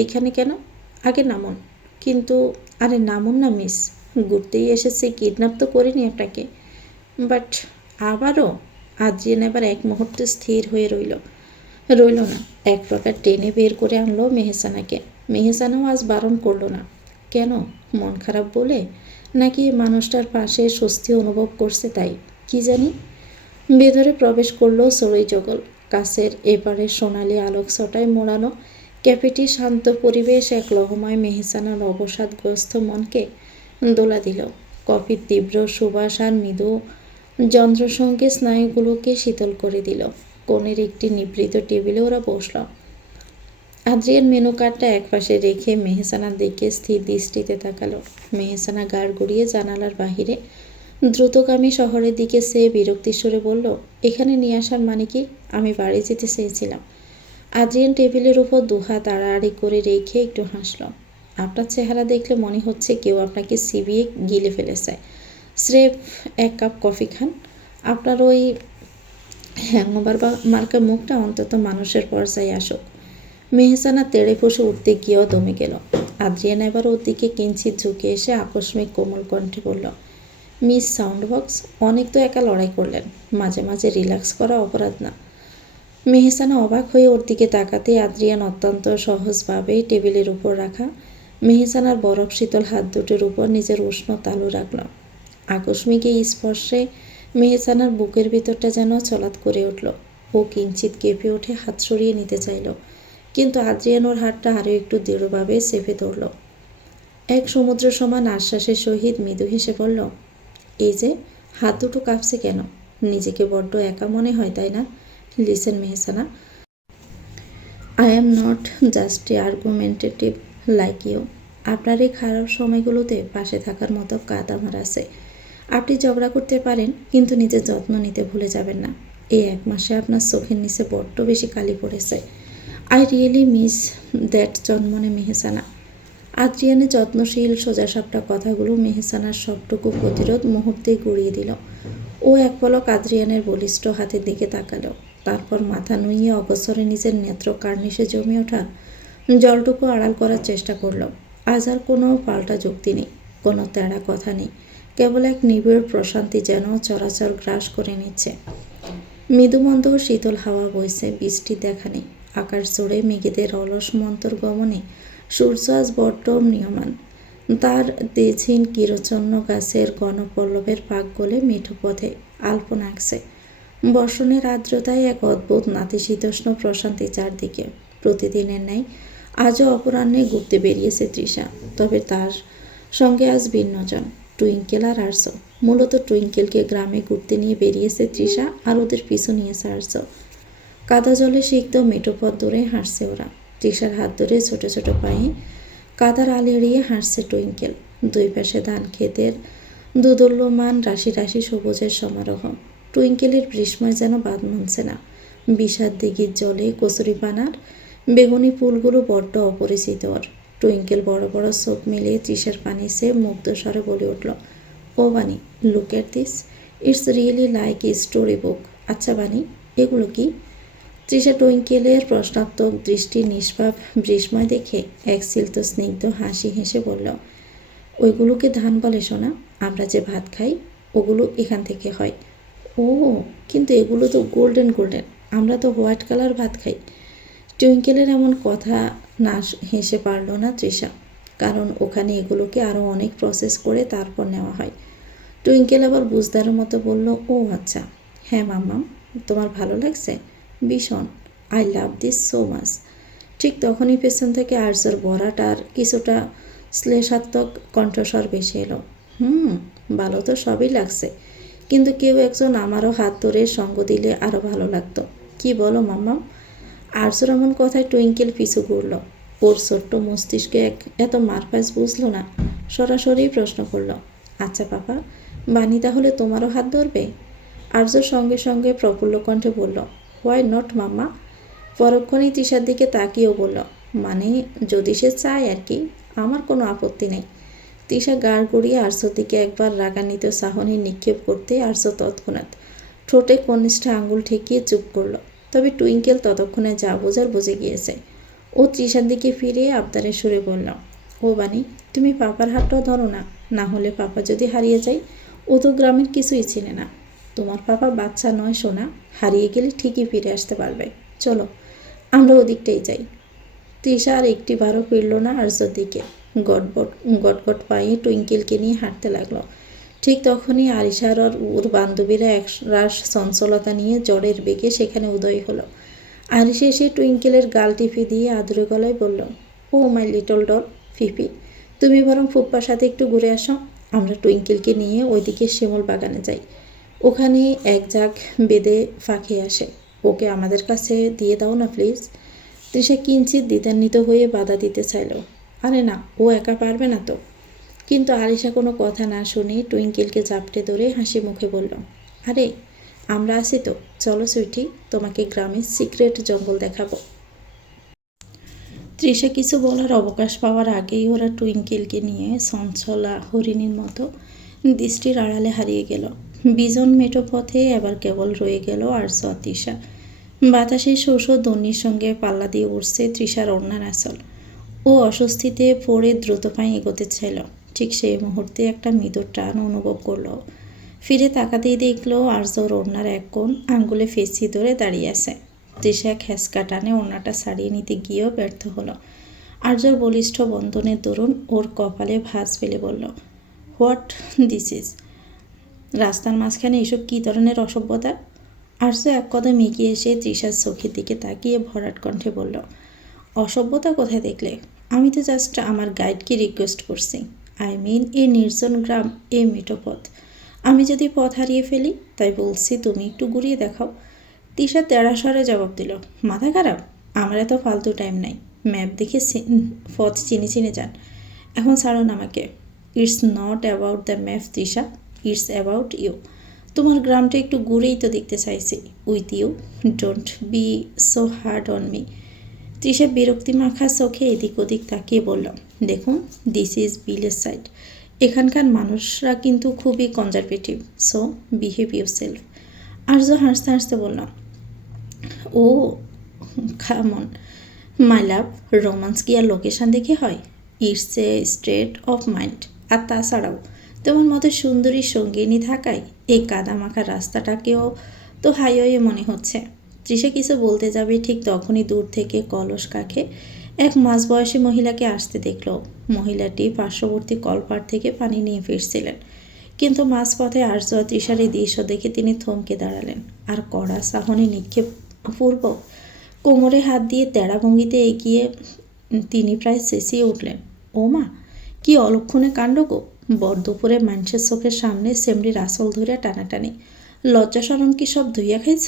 এইখানে কেন? আগে নামুন। কিন্তু আরে নামুন না মিস, ঘুরতেই এসেছি, কিডন্যাপ তো করিনি আপনাকে। বাট আবারও? আদ্রিয়ান এবার এক মুহূর্তে স্থির হয়ে রইল না, এক প্রকার টেনে বের করে আনলো মেহসানাকে। মেহসানাও আজ বারণ করলো না। কেন? মন খারাপ বলে, নাকি মানুষটার পাশে স্বস্তি অনুভব করছে তাই? কি জানি। ভেতরে প্রবেশ করলো সরই জগল। কাছের এপারে সোনালি আলোক ছটায় মোড়ানো ক্যাফেটি শান্ত পরিবেশ এক লহময় মেহসানার অবসাদগ্রস্ত মনকে দোলা দিল। কফির তীব্র সুবাস আর মৃদু যন্ত্রসঙ্গে স্নায়ুগুলোকে শীতল করে দিল। কোণের একটি নিভৃত টেবিলে ওরা বসল। আদ্রিয়ান মেনু কার্ডটা একপাশে রেখে মেহসানার দিকে স্থির দৃষ্টিতে তাকালো। মেহসানা গাড় গড়িয়ে জানালার বাহিরে দ্রুতগামী শহরের দিকে সে বিরক্তি সুরে বলল, এখানে নিয়ে আসার মানে কি? আমি বাড়ি যেতে চেয়েছিলাম। আদ্রিয়ান টেবিলের উপর দুহাত আড়াআড়ি করে রেখে একটু হাসল। আপনার চেহারা দেখলে মনে হচ্ছে কেউ আপনাকে চিবিয়ে গিলে ফেলেছে। স্রেফ 1 কাপ কফি খান। আপনার ওই হ্যাংওভার মার্কা মুখটা অন্তত মানুষের পর্যায়ে আসুক। মেহসানা তেড়ে ফুঁসে উঠতে গিয়েও দমে গেল। আদ্রিয়ান এবার ওর দিকে কিঞ্চিত ঝুঁকে এসে আকস্মিক কোমল কণ্ঠে বলল, মিস সাউন্ডবক্স, অনেক তো একা লড়াই করলেন, মাঝে মাঝে রিল্যাক্স করা অপরাধ না। মেহসানা অবাক হয়ে ওর দিকে তাকাতে আদ্রিয়ান অত্যন্ত সহজভাবেই টেবিলের উপর রাখা মেহসানার বরফ শীতল হাত দুটোর উপর নিজের উষ্ণ তালু রাখল। আকস্মিক এই স্পর্শে মেহসানার বুকের ভিতরটা যেন চলাৎ করে উঠল। ও কিঞ্চিত কেঁপে উঠে হাত সরিয়ে নিতে চাইল, কিন্তু আদ্রিয়ান ওর হাতটা আরও একটু দৃঢ়ভাবে চেপে ধরল। এক সমুদ্র সমান আশ্বাসের সহিত মৃদু হেসে বলল, এই যে হাত দুটো কাঁপছে কেন? নিজেকে বড্ড একা মনে হয় তাই না? Listen Mehsana, I am not just argumentative like you. আপনার এই খারাপ সময়গুলোতে পাশে থাকার মতো কাঁধ আমার আছে। আপনি ঝগড়া করতে পারেন, কিন্তু নিজের যত্ন নিতে ভুলে যাবেন না। এই 1 মাসে আপনার চোখের নিচে বড্ড বেশি কালি পড়েছে। আই রিয়েলি মিস দ্যাট জন্মনে মেহসানা। আদ্রিয়ানের যত্নশীল সোজাসাপটা কথাগুলো মেহসানার সবটুকু প্রতিরোধ মুহূর্তেই গুঁড়িয়ে দিল। ও এক পলক আদ্রিয়ানের বলিষ্ঠ হাতের দিকে তাকালো, তারপর মাথা নুইয়ে অগোচরে নিজের নেত্র কার্নিশে জমে ওঠা জলটুকু আড়াল করার চেষ্টা করল। আজ আর কোনো পাল্টা যুক্তি নেই, কোনো তেড়া কথা নেই, কেবল এক নিবিড় প্রশান্তি যেন চরাচর গ্রাস করে নিচ্ছে। মৃদুমন্দ শীতল হাওয়া বইছে, বৃষ্টির দেখা নেই। আকাশ জুড়ে মেঘেদের অলস মন্তর গমনে সূর্য আজ বড্ড ম্রিয়মাণ। তার তেজিন কিরোচন্ন গাছের গণপল্লবের পাক গলে মিঠু পথে আলপনা আঁকছে। বর্ষণের আর্দ্রতায় এক অদ্ভুত নাতিশীতোষ্ণ প্রশান্তি চারদিকে। প্রতিদিনের ন্যায় আজও অপরাহ্নে ঘুরতে বেরিয়েছে তৃষা, তবে তার সঙ্গে আজ ভিন্নজন, টুইঙ্কেল আর আর্য। মূলত টুইঙ্কেলকে গ্রামে ঘুরতে নিয়ে বেরিয়েছে তৃষা, আর ওদের পিছু নিয়েছে আর্য। কাদা জলে সিক্ত মেঠো পথ ধরে হাঁটছে ওরা। তৃষার হাত ধরে ছোট ছোট পায়ে কাদার আলি এড়িয়ে হাঁটছে টুইঙ্কেল। দুই পাশে ধান ক্ষেতের দুদুল্যমান রাশি রাশি সবুজের সমারোহ। টুইঙ্কেলের বিস্ময় যেন বাদ মানছে না। বিষাদ দিঘির জলে কচুরিপানার বেগুনি ফুলগুলো বড্ড অপরিচিত ওর। টুইঙ্কেল বড় বড় চোখ মিলিয়ে তৃষার পানি সে মুগ্ধ স্বরে বলে উঠল, ও বানি, look at this, it's really like a story book. আচ্ছা বানি, এগুলো কি? তৃষা টুইঙ্কেলের প্রশ্নাত্মক দৃষ্টির নিষ্পাপ বিস্ময় দেখে এক সিল্ত স্নিগ্ধ হাসি হেসে বলল, ওইগুলোকে ধান বলে শোনা, আমরা যে ভাত খাই ওগুলো এখান থেকে হয়। ও, কিন্তু এগুলো তো গোল্ডেন গোল্ডেন, আমরা তো হোয়াইট কালার ভাত খাই। টুইঙ্কেলের এমন কথা না হেসে পারল না তৃষা, কারণ ওখানে এগুলোকে আরও অনেক প্রসেস করে তারপর নেওয়া হয়। টুইঙ্কেল আবার বুঝদারের মতো বলল, ও আচ্ছা, হ্যাঁ মাম্মাম, তোমার ভালো লাগছে? ভীষণ, I love this so much. ঠিক তখনই পেছন থেকে আর্যর বরাট আর কিছুটা শ্লেষাত্মক কণ্ঠস্বর ভেসে এলো, ভালো তো সবই লাগছে, কিন্তু কেউ একজন আমারও হাত ধরে সঙ্গ দিলে আরও ভালো লাগতো। কি বলো মাম্মাম? আর্যর এমন কথায় টুইঙ্কেল পিছু ঘুরল। ওর ছোট্ট মস্তিষ্কে এত মারপ্যাচ বুঝলো না, সরাসরি প্রশ্ন করল, আচ্ছা পাপা, বানি তাহলে তোমারও হাত ধরবে? আর্য সঙ্গে সঙ্গে প্রফুল্ল কণ্ঠে বলল, হোয়াই নট মাম্মা। পরক্ষণেই তৃষার দিকে তাকিয়েও বলল, মানে যদি সে চায় আর কি, আমার কোনো আপত্তি নেই। তৃষা গাড় গড়িয়ে আর্যর দিকে একবার রাগান্বিত চাহনি নিক্ষেপ করতে আর্য তৎক্ষণাৎ ঠোঁটে কনিষ্ঠ আঙুল ঠেকিয়ে চুপ করল। তবে টুইঙ্কেল ততক্ষণে যা বোঝার বুঝে গিয়েছে। ও তৃষার দিকে ফিরে আবদারের সুরে বলল, ও বানি, তুমি পাপার হাতটাও ধরো না, না হলে পাপা যদি হারিয়ে যায়। ও তো গ্রামের কিছুই চিনে না। তোমার পাপা বাচ্চা নয় সোনা, হারিয়ে গেলে ঠিকই ফিরে আসতে পারবে। চলো আমরা ওদিকটাই যাই। তৃষা আর একটিবারও ফিরল না আর্যর দিকে। গটগট পায়ে টুইঙ্কেলকে নিয়ে হাঁটতে লাগলো। ঠিক তখনই আরিশার আর ওর বান্ধবীরা এক রাশ চঞ্চলতা নিয়ে জ্বরের বেগে সেখানে উদয় হলো। আরিশা এসে টুইঙ্কেলের গাল টিপে দিয়ে আদুরে গলায় বলল, ও মাই লিটল ডল ফিফি, তুমি বরং ফুপ্পার সাথে একটু ঘুরে আসো। আমরা টুইঙ্কেলকে নিয়ে ওইদিকে শিমুল বাগানে যাই। ওখানে এক জাগ বেঁধে ফাঁকে আসে। ওকে আমাদের কাছে দিয়ে দাও না প্লিজ। তৃষা কিঞ্চিত দ্বিধান্বিত হয়ে বাধা দিতে চাইল, আরে না, ও একা পারবে না তো। কিন্তু আরিশা কোনো কথা না শুনে টুইঙ্কেলকে জাপটে ধরে হাসি মুখে বলল, আরে আমরা আছি তো, চলো সুইটি, তোমাকে গ্রামের সিক্রেট জঙ্গল দেখাবো। তৃষা কিছু বলার অবকাশ পাওয়ার আগেই ওরা টুইঙ্কেলকে নিয়ে চঞ্চলা হরিণীর মতো দৃষ্টির আড়ালে হারিয়ে গেল। বিজন মেঠো পথে এবার কেবল রয়ে গেল আর্য আর তৃষা। বাতাসে শোষ দন্নির সঙ্গে পাল্লা দিয়ে উঠছে তৃষার ওড়নার আঁচল। ও অস্বস্তিতে পড়ে দ্রুত পায়ে এগোতে চাইল। ঠিক সেই মুহূর্তে একটা মৃদুর টান অনুভব করলো। ফিরে তাকাতেই দেখলো আর্যর ওড়নার এক কোণ আঙ্গুলে ফেঁসি ধরে দাঁড়িয়ে আছে। তৃষা খেসকা টানে ওড়নাটা ছাড়িয়ে নিতে গিয়েও ব্যর্থ হলো। আর্যর বলিষ্ঠ বন্ধনের দরুন ওর কপালে ভাঁজ ফেলে বলল, হোয়াট দিস ইজ? রাস্তার মাঝখানে এসব কী ধরনের অসভ্যতা? আর্য এক কদম এগিয়ে এসে তৃষার চোখের দিকে তাকিয়ে ভরাট কণ্ঠে বলল, অসভ্যতা কোথায় দেখলে? আমি তো জাস্ট আমার গাইডকে রিকোয়েস্ট করছি। আই মিন এ নির্জন গ্রাম, এ মিঠো পথ। আমি যদি পথ হারিয়ে ফেলি, তাই বলছি তুমি একটু ঘুরিয়ে দেখাও। তৃষা তেড়া স্বরে জবাব দিল, মাথা খারাপ? আমার এত ফালতু টাইম নাই। ম্যাপ দেখে পথ চিনে চিনে যান। এখন ছাড়ুন আমাকে। It's not about the map Trisha, it's about you. তোমার গ্রামটা একটু ঘুরেই তো দেখতে চাইছি with you. Don't be so hard on me. Trisha বিরক্তি মাখা চোখে এদিক ওদিক তাকিয়ে বলল, দেখুন, দিস ইজ ভিলেজ সাইড। এখানকার মানুষরা কিন্তু খুবই conservative, so behave yourself. Arya হাসতে হাসতে বললাম, ও খামন মাই লাভ, রোমান্স কি আর লোকেশান দেখে হয়? It's a state of mind. আর তাছাড়াও তোমার মতো সুন্দরী সঙ্গিনী থাকায় এই কাদামাখা রাস্তাটাকেও তো হাইওয়ে মনে হচ্ছে। তৃষা কিছু বলতে যাবে, ঠিক তখনই দূর থেকে কলস কাখে এক মাঝবয়সী মহিলাকে আসতে দেখল। মহিলাটি পার্শ্ববর্তী কলপাড় থেকে পানি নিয়ে ফিরছিলেন, কিন্তু মাঝপথে আর্য তৃষার এই দৃশ্য দেখে তিনি থমকে দাঁড়ালেন আর কড়া চাহনি নিক্ষেপ পূর্বক কোমরে হাত দিয়ে তেড়া ভঙ্গিতে এগিয়ে তিনি প্রায় চেঁচিয়ে উঠলেন, ও মা, কি অলক্ষণে কাণ্ড গো! বর দুপুরে মানুষের চোখের সামনে সেমরির আসল ধরিয়া টানাটানি, লজ্জা সরম কি সব ধুইয়া খাইছ?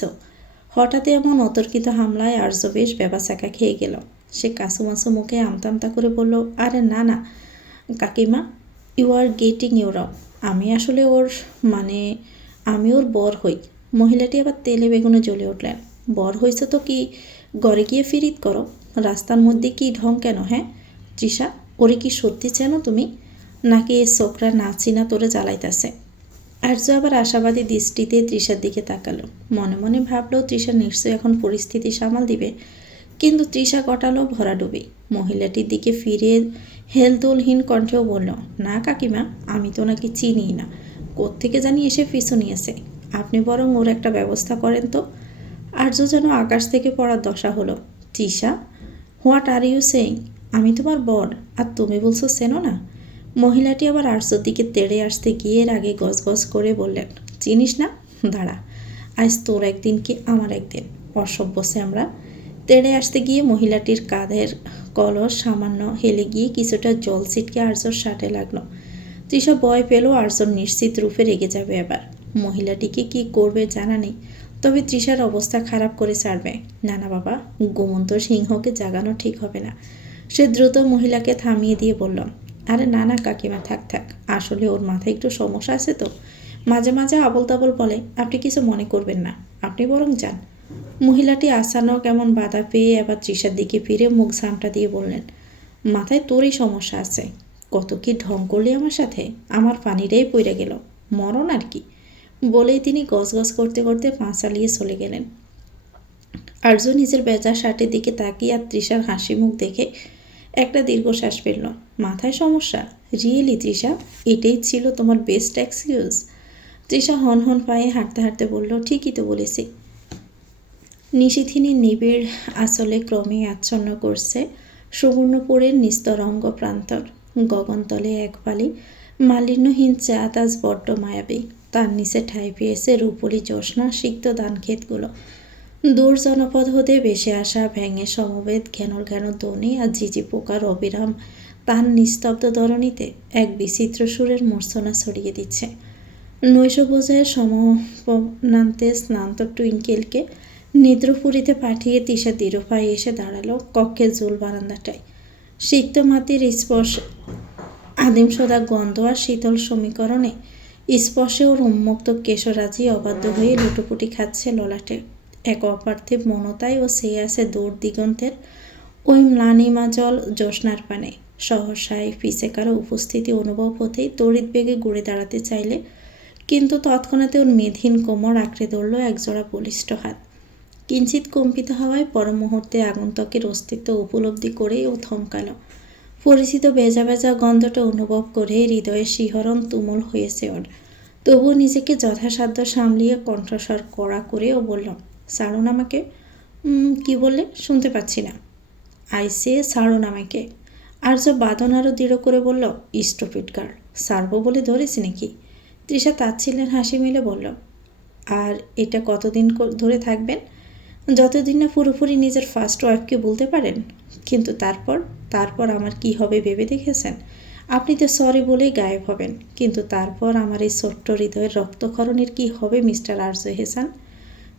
হঠাৎ এমন অতর্কিত হামলায় আর্য বেশ বেবাচাকা খেয়ে গেল। সে কাঁচুমাচু মুখে আমতা আমতা করে বলল, আরে না না কাকিমা, you are getting you wrong. আমি আসলে আমি ওর বর হই। মহিলাটি আবার তেলে বেগুনে জ্বলে উঠলেন, বর হয়েছ তো কি ঘরে গিয়ে ফিরিত করো? রাস্তার মধ্যে কি ঢং কেন? হ্যাঁ তৃষা, ওরে কি সত্যি চেনো তুমি, নাকি এ ছোকরা নাচি না তোরে জ্বালাইতেছে? আর্য আবার আশাবাদী দৃষ্টিতে তৃষার দিকে তাকালো। মনে মনে ভাবলো তৃষা নিশ্চয়ই এখন পরিস্থিতি সামাল দিবে, কিন্তু তৃষা কটালো ভরাডুবি। মহিলাটির দিকে ফিরে হেলদোলহীন কণ্ঠেও বলল, না কাকিমা, আমি তো নাকি চিনি না, কোত্থেকে জানি এসে পিছু নিয়েছে। আপনি বরং ওর একটা ব্যবস্থা করেন তো। আর্য যেন আকাশ থেকে পড়ার দশা হলো। Trisha, what are you saying? আমি তোমার বর, আর তুমি বলছো চেনো না? মহিলাটি আবার আর্যর দিকে তেড়ে আসতে গিয়ে এর আগে গজগজ করে বললেন, চিনিস না? দাঁড়া, আজ তোর একদিন কি আমার একদিন, অসভ্য আমরা। তেড়ে আসতে গিয়ে মহিলাটির কাঁধের কলস সামান্য হেলে গিয়ে কিছুটা জল ছিটকে আর্যর শার্টে লাগলো। তৃষা ভয় পেল আর্যর নিশ্চিত রূপে রেগে যাবে এবার। মহিলাটিকে কি করবে জানা নেই, তবে তৃষার অবস্থা খারাপ করে ছাড়বে না। না বাবা, ঘুমন্ত সিংহকে জাগানো ঠিক হবে না। সে দ্রুত মহিলাকে থামিয়ে দিয়ে বলল, আরে না না কাকিমা, থাক থাক, আসলে ওর মাথায় একটু সমস্যা আছে তো, মাঝে মাঝে আবল তাবল বলে। আপনি কিছু মনে করবেন না, আপনি বরং যান। মহিলাটি আসানো কেমন বাধা পেয়ে এবার তৃষার দিকে ফিরে মুখ ঝামটা দিয়ে বললেন, মাথায় তোরই সমস্যা আছে, কত কি ঢং করলি আমার সাথে, আমার পানিটাই পড়ে গেল, মরণ আর কি। বলেই তিনি গজগজ করতে করতে পা চালিয়ে চলে গেলেন। আর্য নিজের বেজা শার্টের দিকে তাকিয়ে আর তৃষার হাসি মুখ দেখে একটা দীর্ঘশ্বাস ফেলল। মাথায় সমস্যা? রিয়েলি তৃষা, এটাই ছিল তোমার বেস্ট এক্সকিউজ? তৃষা হন হন পায়ে হাঁটতে হাঁটতে বলল, ঠিকই তো বলেছি। নিশিথিনী নিবিড় আঁচলে ক্রমে আচ্ছন্ন করছে সুবর্ণপুরের নিস্তরঙ্গ প্রান্তর। গগনতলে এক ফালি মালিন্যহীন চাঁদ আজ বড্ড মায়াবী। তার নিচে ঠাঁই পেয়েছে রূপলি জ্যোৎস্না সিক্ত ধানক্ষেতগুলো। দূর জনপদ হতে ভেসে আসা ভেঙে সমবেত ঘ্যানর ঘ্যানর ধ্বনি আর ঝিঝি পোকার অবিরাম তার নিস্তব্ধ ধরণীতে এক বিচিত্র সুরের মূর্ছনা ছড়িয়ে দিচ্ছে। নৈশভোজের সমনান্তে স্নান্ত টুইঙ্কেলকে নিদ্রপুরীতে পাঠিয়ে তৃষা দৃঢ়পায়ে এসে দাঁড়ালো কক্ষের জুল বারান্দাটায়। সিক্ত মাটির স্পর্শ, আদিম সোদা গন্ধ আর শীতল সমীকরণে স্পর্শে ওর উন্মুক্ত কেশরাজি অবাধ্য হয়ে লুটোপুটি খাচ্ছে ললাটে। এক অপার্থিব মনতায় ও চেয়ে আছে দূর দিগন্তের ওই ম্লানিমাজল জ্যোৎস্নার পানে। সহসায় পিছে কারো উপস্থিতি অনুভব হতেই তড়িৎ বেগে ঘুরে দাঁড়াতে চাইলে, কিন্তু তৎক্ষণাৎ ওর মেধহীন কোমর আঁকড়ে ধরল একজোড়া বলিষ্ঠ হাত। কিঞ্চিত কম্পিত হওয়ায় পর মুহূর্তে আগন্তকের অস্তিত্ব উপলব্ধি করেই ও থমকাল। পরিচিত ভেজা ভেজা গন্ধটা অনুভব করে হৃদয়ের শিহরণ তুমুল হয়েছে ওর। তবুও নিজেকে যথাসাধ্য সামলিয়ে কণ্ঠস্বর কড়া করে ও বলল, ছাড়ুন আমাকে। কি বললে? শুনতে পাচ্ছি না। আইসে ছাড়ুন আমাকে। আর্য বাদন আরও দৃঢ় করে বলল, স্টুপিড গার্ল, ছাড়বো বলে ধরেছি নাকি? তৃষা তাচ্ছিল্যের হাসি মিলে বলল, আর এটা কতদিন ধরে থাকবেন? যতদিন না পুরোপুরি নিজের ফার্স্ট ওয়াইফকে বলতে পারেন। কিন্তু তারপর আমার কি হবে ভেবে দেখেছেন? আপনি তো সরি বলেই গায়েব হবেন, কিন্তু তারপর আমার এই ছোট্ট হৃদয়ের রক্তক্ষরণের কি হবে মিস্টার আর্য হেসান?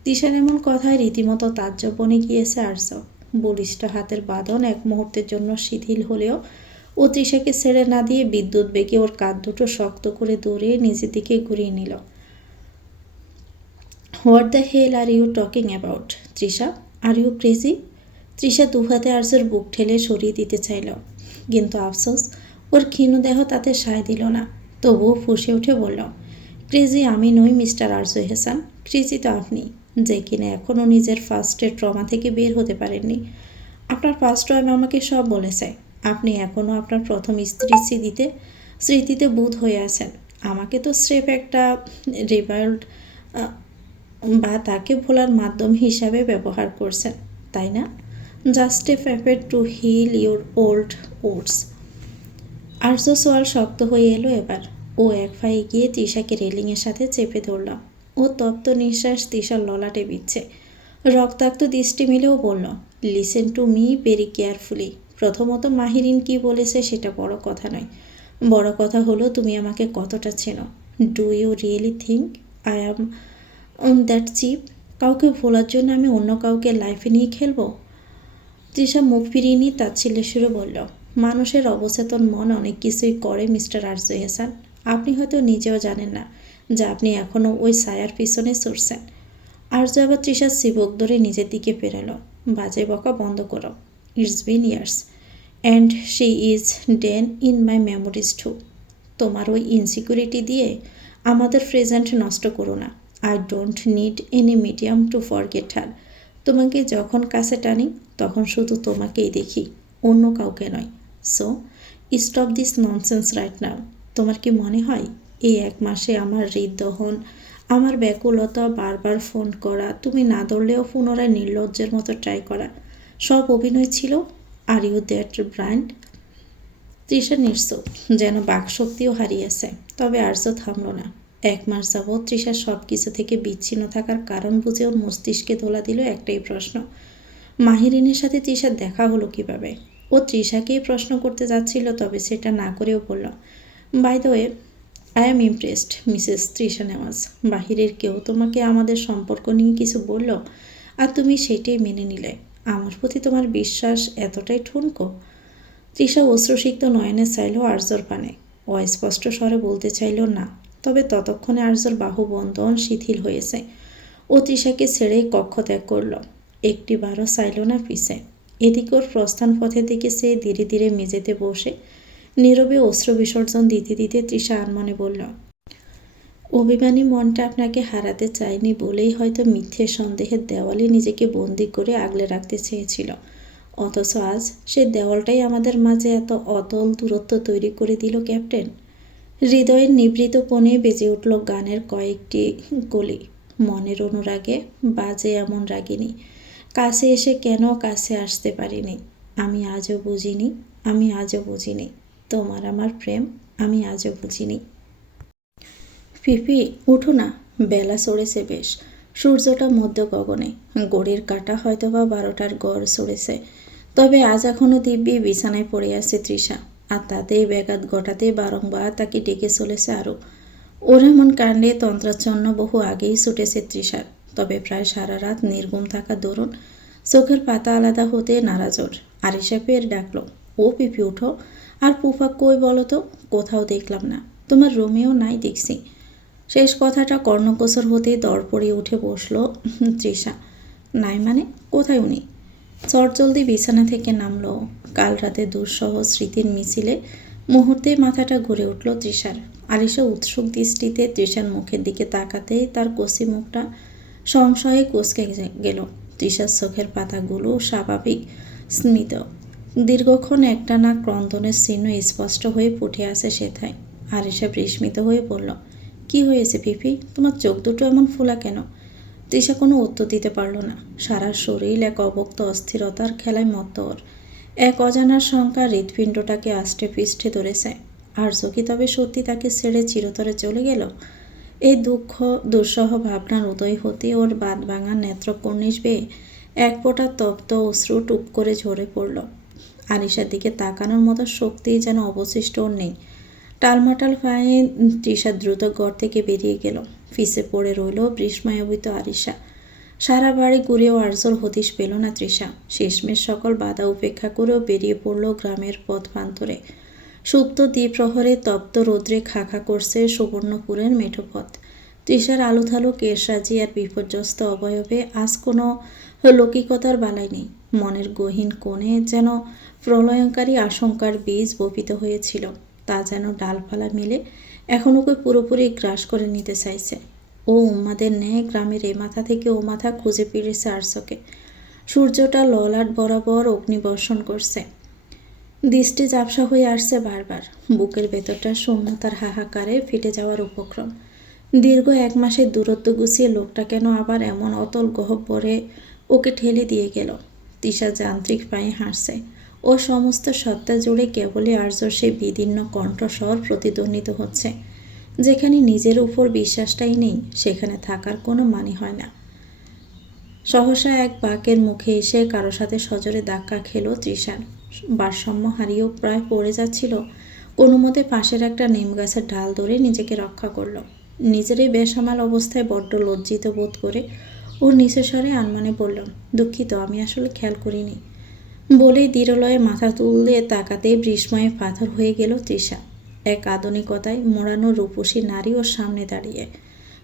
তৃষার এমন কথায় রীতিমতো তাজ্জব বনে গিয়েছে আর্য। বলিষ্ঠ হাতের বাঁধন এক মুহূর্তের জন্য শিথিল হলেও ও তৃষাকে ছেড়ে না দিয়ে বিদ্যুৎ বেগে ওর কাঁধ দুটো শক্ত করে দৌড়িয়ে নিজের দিকে ঘুরিয়ে নিল। What the hell are you talking about Trisha? Are you crazy? Trisha দুহাতে আর্যর বুক ঠেলে সরিয়ে দিতে চাইল, কিন্তু আফসোস ওর ক্ষীণ দেহ তাতে সায় দিল না। তবুও ফুঁসে উঠে বলল, ক্রেজি আমি নই মিস্টার আরজু এহসান, ক্রেজি তো আপনি, যে কিনা এখনও নিজের ফার্স্টের ট্রমা থেকে বের হতে পারেননি। আপনার ফার্স্ট ওয়াইফ আমাকে সব বলেছে। আপনি এখনও আপনার প্রথম স্ত্রীর স্মৃতিতে বুঁদ হয়ে আছেন। আমাকে তো স্রেফ একটা রিভাইল্ড বা তাকে ভোলার মাধ্যম হিসাবে ব্যবহার করছেন, তাই না? Just a puppet to heal your old hurts. Arya সোয়াল শক্ত হয়ে এলো এবার। ও এক ফাই গিয়ে তৃষাকে রেলিংয়ের সাথে চেপে ধরল। ও তপ্ত নিঃশ্বাস তৃষার ললাটে বিচ্ছে। রক্তাক্ত দৃষ্টি মিলেও বলল, listen to me very carefully. প্রথমত মাহিরিন কি বলেছে সেটা বড় কথা নয়, বড় কথা হলো তুমি আমাকে কতটা চেনো। Do you really think I am that cheap? কাউকে ভোলার জন্য আমি অন্য কাউকে লাইফে নিয়ে খেলবো? তৃষা মুখ ফিরিয়ে নিয়ে তাচ্ছিল্যের সুরে বলল, মানুষের অবচেতন মন অনেক কিছুই করে মিস্টার আরজু এহসান। আপনি হয়তো নিজেও জানেন না যে আপনি এখনও ওই ছায়ার পিছনে ছুটছেন। আরজু আবার তৃষার চিবুক ধরে নিজের দিকে ফেরালো। বাজে বকা বন্ধ করো। It's been years and she is then in my memories too. তোমার ওই ইনসিকিউরিটি দিয়ে আমাদের প্রেজেন্ট নষ্ট করো না। I don't need any medium to forget her. তোমাকে যখন কাছে টানি তখন শুধু তোমাকেই দেখি, অন্য কাউকে নয়। So stop this nonsense right now. তোমার কি মনে হয় এই 1 মাসে আমার হৃদদহন, আমার ব্যাকুলতা, বারবার ফোন করা, তুমি না ধরলেও পুনরায় নির্লজ্জের মতো ট্রাই করা, সব অভিনয় ছিল? Are you that blind? Trisha নিশ্চুপ, যেন বাকশক্তিও হারিয়েছে। তবে আর্য থামল না। 1 মাস যাবৎ তৃষার সব কিছু থেকে বিচ্ছিন্ন থাকার কারণ বুঝে ওর মস্তিষ্কে দোলা দিল একটাই প্রশ্ন, মাহিরিনের সাথে তৃষার দেখা হলো কিভাবে? ও তৃষাকেই প্রশ্ন করতে যাচ্ছিল, তবে সেটা না করেও বলল, by the way I am impressed Mrs Trisha Nawaz. বাহিরের কেউ তোমাকে আমাদের সম্পর্ক নিয়ে কিছু বলল আর তুমি সেটাই মেনে নিলে। আমার প্রতি তোমার বিশ্বাস এতটাই ঠুনকো? তৃষা অশ্রুসিক্ত নয়নে চাইল আর্যর পানে। অস্পষ্ট স্বরে বলতে চাইল না, তবে ততক্ষণে আর্যর বাহুবন্ধন শিথিল হয়েছে। ও তৃষাকে ছেড়েই কক্ষ ত্যাগ করল। একটিবারও চাইল না পিছে। এদিকে ওর প্রস্থান পথের দিকে সে ধীরে ধীরে মেঝেতে বসে নীরবে অশ্রু বিসর্জন দিতে দিতে তৃষা আনমনে বলল, অভিমানী মনটা আপনাকে হারাতে চায়নি বলেই হয়তো মিথ্যে সন্দেহের দেওয়ালে নিজেকে বন্দি করে আগলে রাখতে চেয়েছিল। অথচ আজ সে দেওয়ালটাই আমাদের মাঝে এত অতল দূরত্ব তৈরি করে দিল ক্যাপ্টেন। হৃদয়ের নিভৃত কোণে বেজে উঠল গানের কয়েকটি কলি। মনের অনুরাগে বাজে এমন রাগিনী, কাছে এসে কেন কাছে আসতে পারিনি। আমি আজও বুঝিনি, আমি আজও বুঝিনি তোমার আমার প্রেম, আমি আজও বুঝিনি। পিপি উঠো না, বেলা চড়েছে বেশ। সূর্যটা মধ্য গগনে, ঘড়ির কাঁটা হয়তো বা 12টার গড় চড়েছে। তবে আজ এখনও দিব্যি বিছানায় পড়ে আছে তৃষা, আর তাতেই ব্যাঘাত ঘটাতে বারংবার তাকে ডেকে চলেছে আরও। ওর এমন কাণ্ডে তন্ত্রাচ্ছন্ন বহু আগেই ছুটেছে তৃষার। তবে প্রায় সারা রাত নির্ঘুম থাকা দরুন চোখের পাতা আলাদা হতে নারাজ ওর। আরিশা ফের ডাকলো, ও পিপি উঠো। আর পুফা কই বলো তো? কোথাও দেখলাম না, তোমার রুমেও নাই দেখছি। শেষ কথাটা কর্ণগোচর হতেই দরপড়ে উঠে বসল তৃষা। নাই মানে? কোথায় উনি? চটজলদি বিছানা থেকে নামলো। কাল রাতে দুঃসহ স্মৃতির মিছিলে মুহূর্তেই মাথাটা ঘুরে উঠল তৃষার। আরিশা উৎসুক দৃষ্টিতে তৃষার মুখের দিকে তাকাতেই তার কষি মুখটা সংশয়ে কুঁচকে গেল। তৃষার চোখের পাতাগুলো স্বাভাবিক স্মিত। দীর্ঘক্ষণ একটানা ক্রন্দনের চিহ্ন স্পষ্ট হয়ে ফুটে আসে সেথায়। আরিশা বিস্মিত হয়ে বলল, কি হয়েছে পিপি? তোমার চোখ দুটো এমন ফোলা কেন? তৃষা কোনো উত্তর দিতে পারল না। সারা শরীর এক অবক্ত অস্থিরতার খেলায় মত্ত ওর। এক অজানার শঙ্কা হৃৎপিণ্ডটাকে আষ্টে পৃষ্ঠে ধরেছে। আর্য কি তবে সত্যি তাকে ছেড়ে চিরতরে চলে গেল? এই দুঃসহ ভাবনার উদয় হতে ওর বাদ ভাঙা নেত্রকর্নিশ বেয়ে এক ফোঁটা তপ্ত অশ্রু টুপ করে ঝরে পড়ল। আরিশার দিকে তাকানোর মতো শক্তিই যেন অবশিষ্ট ওর নেই। টালমাটাল পায়ে তৃষা দ্রুত ঘর থেকে বেরিয়ে গেল। ফিসে পড়ে রইল বিস্ময়ান্বিত আরিশা। সারা বাড়ি ঘুরেও আর্যর হদিশ পেল না তৃষা। শেষমেশ সকল বাধা উপেক্ষা করেও বেরিয়ে পড়ল গ্রামের পথ প্রান্তরে। সুপ্ত দ্বিপ্রহরে তপ্ত রৌদ্রে খাখা করছে সুবর্ণপুরের মেঠোপথ। তৃষার আলুথালু কেশরাজি আর বিপর্যস্ত অবয়বে আজ কোনো লৌকিকতার বালাই নেই। মনের গহীন কোণে যেন প্রলয়ঙ্কারী আশঙ্কার বীজ বপিত হয়েছিল, তা যেন ডালপালা মেলে এখন ওকে পুরোপুরি গ্রাস করে নিতে চাইছে। ও উম্মাদের ন্যায় গ্রামের এ মাথা থেকে ও মাথা খুঁজে পেরেছে আরশোকে। সূর্যটা ললাট বরাবর অগ্নিবর্ষণ করছে। দৃষ্টি ঝাপসা হয়ে আসছে বারবার। বুকের ভেতরটা শূন্যতার হাহাকারে ফেটে যাওয়ার উপক্রম। দীর্ঘ 1 মাসের দূরত্ব গুছিয়ে লোকটা কেন আবার এমন অতল গহ্বরে ওকে ঠেলে দিয়ে গেল? তৃষা যান্ত্রিক পায়ে হাসছে। ও সমস্ত সত্তা জুড়ে কেবলই আর্যর সেই বিদীর্ণ কণ্ঠস্বর প্রতিধ্বনিত হচ্ছে। যেখানে নিজের উপর বিশ্বাসটাই নেই, সেখানে থাকার কোনো মানে হয় না। সহসা এক বাঁকের মুখে এসে কারো সাথে সজোরে ধাক্কা খেল তৃষার। ভারসাম্য হারিয়েও প্রায় পড়ে যাচ্ছিল। কোনো মতে পাশের একটা নিম গাছের ডাল ধরে নিজেকে রক্ষা করল। নিজেরই বেসামাল অবস্থায় বড্ড লজ্জিত বোধ করে ওর নিচের স্বরে আনমনে বলল, দুঃখিত, আমি আসলে খেয়াল করিনি। বলেই দৃঢ়লয়ে মাথা তুলে তাকাতেই বিস্ময়ে পাথর হয়ে গেল তৃষা। এক আধুনিকতায় মোড়ানো রূপসী নারী ওর সামনে দাঁড়িয়ে।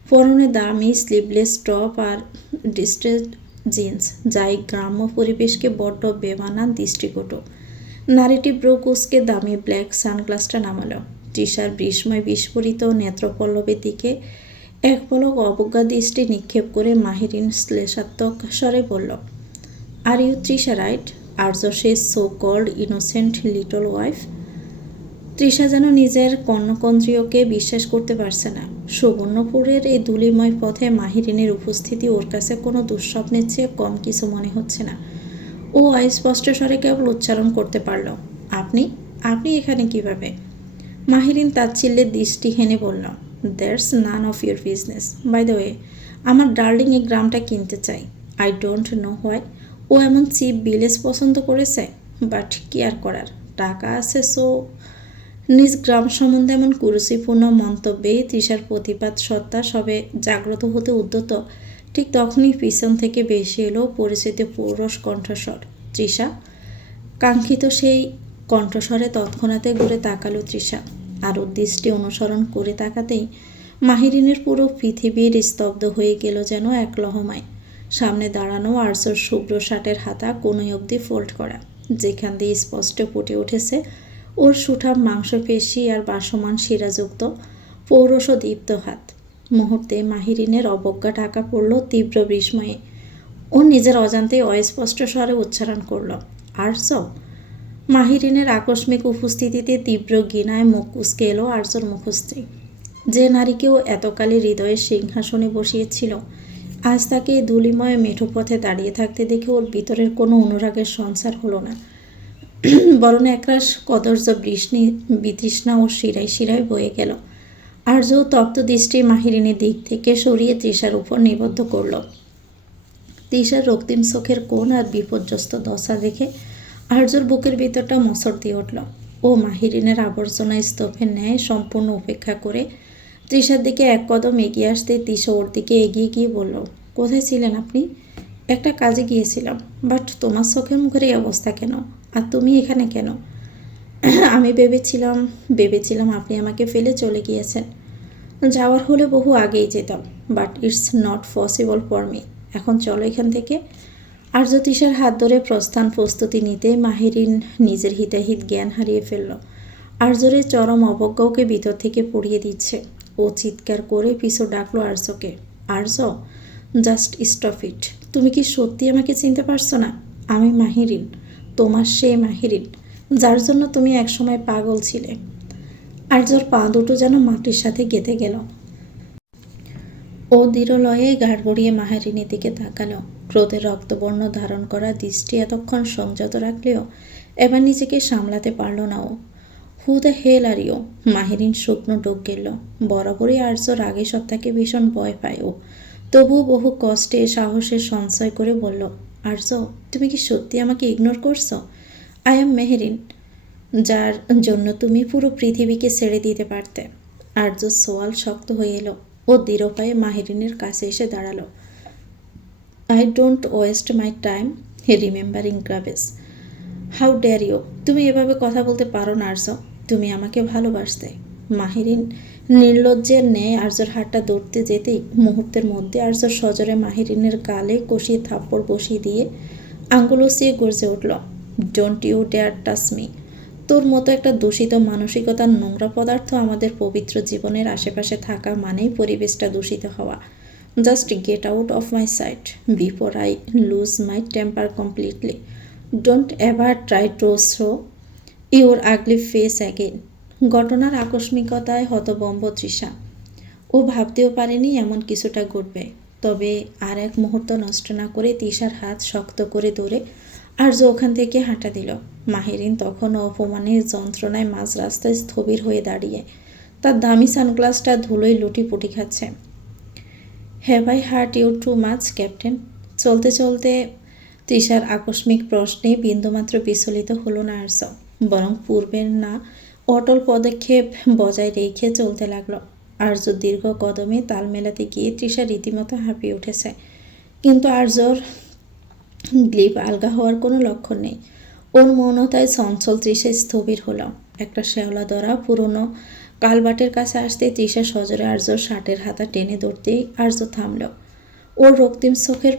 পরনে দামি স্লিভলেস টপ আর ডিস্ট্রেসড জিন্স, যাই গ্রাম্য পরিবেশকে বড্ড বেমানান দৃষ্টিকটু। নারীটি ব্রো কুচকে দামি ব্ল্যাক সানগ্লাসটা নামালো। তৃষার বিস্ময় বিস্ফোরিত নেত্রপল্লবের দিকে এক পলক অবজ্ঞা দৃষ্টি নিক্ষেপ করে মাহিরিন শ্লেষাত্মক স্বরে বলল, are you Trisha, right? Arya সে so called innocent little wife. Trisha যেন নিজের কর্ণকন্দ্রিয়কে বিশ্বাস করতে পারছে না। সুবর্ণপুরের এই ধূলিময় পথে মাহিরিনের উপস্থিতি ওর কাছে কোনো দুঃস্বপ্নের চেয়ে কম কিছু মনে হচ্ছে না। ও অস্পষ্ট স্বরে কেবল উচ্চারণ করতে পারল, আপনি আপনি এখানে কিভাবে? মাহিরিন তাচ্ছিল্যের দৃষ্টি হেনে বলল, that's none of your business. By the way, আমার ডার্লিং এই গ্রামটা কিনতে চাই। আই ডোন্ট নো হোয়াই। ও এমন চিপ ভিলেজ পছন্দ করেছে, বাট কি আর করার, টাকা আছে। সো নিজ গ্রাম সম্বন্ধে এমন কুরুচিপূর্ণ মন্তব্যে তৃষার প্রতিবাদ সত্তা সবে জাগ্রত হতে উদ্যত। ঠিক তখনই পিছন থেকে বেশি এলো পরিচিত পৌরষ কণ্ঠস্বর, তৃষা। কাঙ্ক্ষিত সেই কণ্ঠস্বরে তৎক্ষণাতে ঘুরে তাকালো তৃষা। আরও দৃষ্টি অনুসরণ করে তাকাতেই মাহিরিনের পুরো পৃথিবীর স্তব্ধ হয়ে গেল যেন এক লহমায়। সামনে দাঁড়ানো আর্যর শুভ্র শার্টের হাতা কোনোই অবধি ফোল্ড করা, যেখান দিয়ে স্পষ্ট ফুটে উঠেছে ওর সুঠাম মাংসপেশি আর বাসমান শিরাযুক্ত পৌরষ দীপ্ত হাত। মুহূর্তে মাহিরিনের অবজ্ঞা ঢাকা পড়ল তীব্র বিস্ময়ে। ও নিজের অজান্তেই অস্পষ্ট স্বরে উচ্চারণ করল, আর্য। মাহিরিনের আকস্মিক উপস্থিতিতে তীব্র ঘৃণায় মুখ কুঁচকে এলো আর্যর মুখশ্রী। যে নারীকেও এতকালে হৃদয়ের সিংহাসনে বসিয়েছিল, আজ তাকে ধূলিময় মেঠোপথে দাঁড়িয়ে থাকতে দেখে ওর ভিতরের কোনো অনুরাগের সঞ্চার হলো না। বরং একরাশ কদর্য বিতৃষ্ণা ও শিরায় শিরায় বয়ে গেল। আর্য তপ্ত দৃষ্টি মাহিরিনের দিক থেকে সরিয়ে তৃষার উপর নিবদ্ধ করল। তৃষার রক্তিম চোখের কোণ আর বিপর্যস্ত দশা দেখে আর্যর বুকের ভিতরটা মোচড় দিয়ে উঠল। ও মাহিরিনের আবর্জনা স্তূপের ন্যায় সম্পূর্ণ উপেক্ষা করে তৃষার দিকে এক কদম এগিয়ে আসতে তৃষা ওর দিকে এগিয়ে গিয়ে বলল, কোথায় ছিলেন আপনি? একটা কাজে গিয়েছিলাম, বাট তোমার চোখের মুখের এই অবস্থা কেন? আর তুমি এখানে কেন? আমি ভেবেছিলাম আপনি আমাকে ফেলে চলে গিয়েছেন। যাওয়ার হলে বহু আগেই যেতাম, but it's not possible for me. এখন চলো এখান থেকে। আর্য তৃষার হাত ধরে প্রস্থান প্রস্তুতি নিতে মাহিরিন নিজের হিতাহিত জ্ঞান হারিয়ে ফেলল। আর্যরের চরম অবজ্ঞা ওকে ভিতর থেকে পড়িয়ে দিচ্ছে। ও চিৎকার করে পিছু ডাকলো আর্যকে, আর্য, জাস্ট স্টপ ইট। তুমি কি সত্যি আমাকে চিনতে পারছো না? আমি মাহিরিন, তোমার সেই মাহিরিন যার জন্য তুমি একসময় পাগল ছিলে। আর্যর পা দুটো যেন মাটির সাথে গেঁথে গেল। ও দৃঢ়লয়ে ঘাড় গড়িয়ে মাহিরিনের দিকে তাকালো। ক্রোধের রক্তবর্ণ ধারণ করা দৃষ্টি এতক্ষণ সংযত রাখলেও এবার নিজেকে সামলাতে পারল না ও। Who the hell are you? মাহিরিন শুকনো ডোক গেল। বরাবরই আর্যর আগে সত্তাকে ভীষণ ভয় পায় ও। তবুও বহু কষ্টে সাহসের সঞ্চয় করে বলল, আর্য, তুমি কি সত্যি আমাকে ইগনোর করছো? আই এম মেহেরিন, যার জন্য তুমি পুরো পৃথিবীকে ছেড়ে দিতে পারতে। আর্য সোয়াল শক্ত হয়ে এলো। ও দৃঢ় পায়ে মাহিরিনের কাছে এসে দাঁড়ালো। I don't waste my time remembering graves. How dare you? তুমি এভাবে কথা বলতে পারো না আর্য। তুমি আমাকে ভালোবাসতে। মাহিরিন নির্লজ্জের ন্যায় আর্যর হাতটা ধরতে যেতেই মুহূর্তের মধ্যে আর্য সজোরে মাহিরিনের গালে কষিয়ে থাপ্পড় বসিয়ে দিয়ে আঙ্গুল উঁচিয়ে গর্জে উঠল, don't you dare touch me. তোর মতো একটা দূষিত মানসিকতার নোংরা পদার্থ আমাদের পবিত্র জীবনের আশেপাশে থাকা মানেই পরিবেশটা দূষিত হওয়া। Just get out of my sight before I lose my temper completely. Don't ever try to show your ugly face again. ঘটনার আকস্মিকতায় হতবম্ব তৃষা। ও ভাবতেও পারেনি এমন কিছুটা ঘটবে। তবে আর এক মুহূর্ত নষ্ট না করে তৃষার হাত শক্ত করে ধরে আর্য ওখান থেকে হাঁটা দিল। মাহিরিন তখনও অপমানের যন্ত্রণায় মাঝ রাস্তায় স্থবির হয়ে দাঁড়িয়ে তার দামি সানগ্লাসটা ধুলোয় লুটিপুটি খাচ্ছে। Have I hurt you too much captain? চলতে চলতে তৃষার আকস্মিক প্রশ্নে বিন্দুমাত্র বিচলিত হলো না আর্য, বরং পূর্বের না অটল পদক্ষেপ বজায় রেখে চলতে লাগলো। আর্য দীর্ঘ কদমে তাল মেলাতে গিয়ে তৃষা রীতিমতো হাঁপিয়ে উঠেছে, কিন্তু আর্যর গ্লিপ আলগা হওয়ার কোনো লক্ষণ নেই। ওর মৌনতায় চঞ্চল তৃষা স্থবির হলো। একটা শ্যাওলা ধরা পুরনো কালবাটের কাছে আসতে তৃষা সজোরে আর্যর শার্টের হাতা টেনে ধরতেই আর্য থামল। ওর রক্তিম চোখের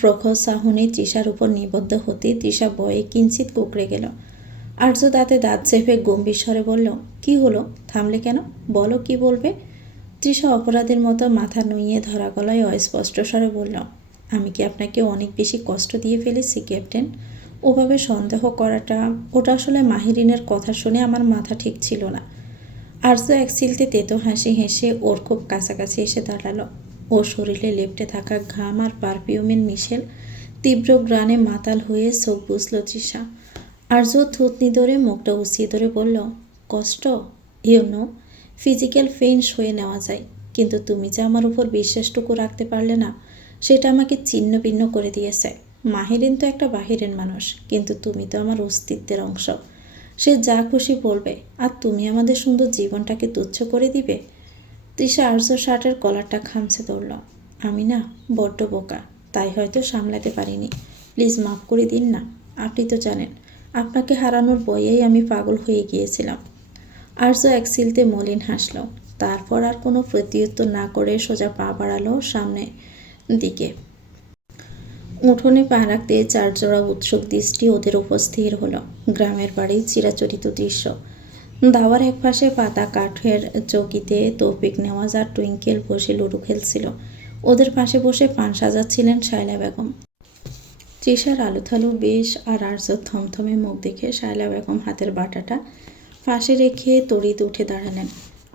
প্রখর চাহনি তৃষার উপর নিবদ্ধ হতে তৃষা ভয়ে কিঞ্চিত কুঁকড়ে গেল। আর্য দাঁতে দাঁত চেপে গম্ভীর স্বরে বলল, কি হলো? থামলে কেন? বলো, কি বলবে? তৃষা অপরাধের মতো মাথা নুইয়ে ধরা গলায় অস্পষ্ট স্বরে বলল, আমি কি আপনাকে অনেক বেশি কষ্ট দিয়ে ফেলেছি ক্যাপ্টেন? ওভাবে সন্দেহ করাটা, ওটা আসলে মাহিরিনের কথা শুনে আমার মাথা ঠিক ছিল না। আর্য এক চিলতে তেতো হাসি হেসে ওর খুব কাছাকাছি এসে দাঁড়ালো। ওর শরীরে লেপ্টে থাকা ঘাম আর পারফিউমের মিশেল তীব্র গ্রানে মাতাল হয়ে চোখ বুঝল তৃষা। আর্য থুতনি ধরে মুখটা উঁচিয়ে ধরে বলল, কষ্ট? ইউনো, ফিজিক্যাল পেইন সয়ে নেওয়া যায়, কিন্তু তুমি যে আমার উপর বিশ্বাসটুকু রাখতে পারলে না, সেটা আমাকে ছিন্ন ভিন্ন করে দিয়েছে। মাহিরিন তো একটা বাহিরের মানুষ, কিন্তু তুমি তো আমার অস্তিত্বের অংশ। সে যা খুশি বলবে, আর তুমি আমাদের সুন্দর জীবনটাকে তুচ্ছ করে দিবে? তৃষা আর্য শার্টের কলারটা খামছে ধরল। আমি না বড্ড বোকা, তাই হয়তো সামলাতে পারিনি। প্লিজ মাফ করে দিন না। আপনি তো জানেন, আপনাকে হারানোর ভয়েই আমি পাগল হয়ে গিয়েছিলাম। আর্য এক সিলতে মলিন হাসল, তারপর আর কোনো প্রত্যুত্তর না করে সোজা পা বাড়ালো সামনে দিকে। উঠোনে পা রাখতে চারজোড়া উৎসুক দৃষ্টি ওদের উপর স্থির হলো। গ্রামের বাড়ির চিরাচরিত দৃশ্য। দাওয়ার একপাশে পাতা কাঠের চৌকিতে তৌফিক নেওয়াজ আর টুইঙ্কেল বসে লুডো খেলছিল। ওদের পাশে বসে পান সাজাচ্ছিলেন শায়লা বেগম। তৃষার আলুথালু বেশ আর আর্যর থমথমে মুখ দেখে শায়লা বেগম হাতের বাটাটা পাশে রেখে তড়িৎ উঠে দাঁড়ালেন।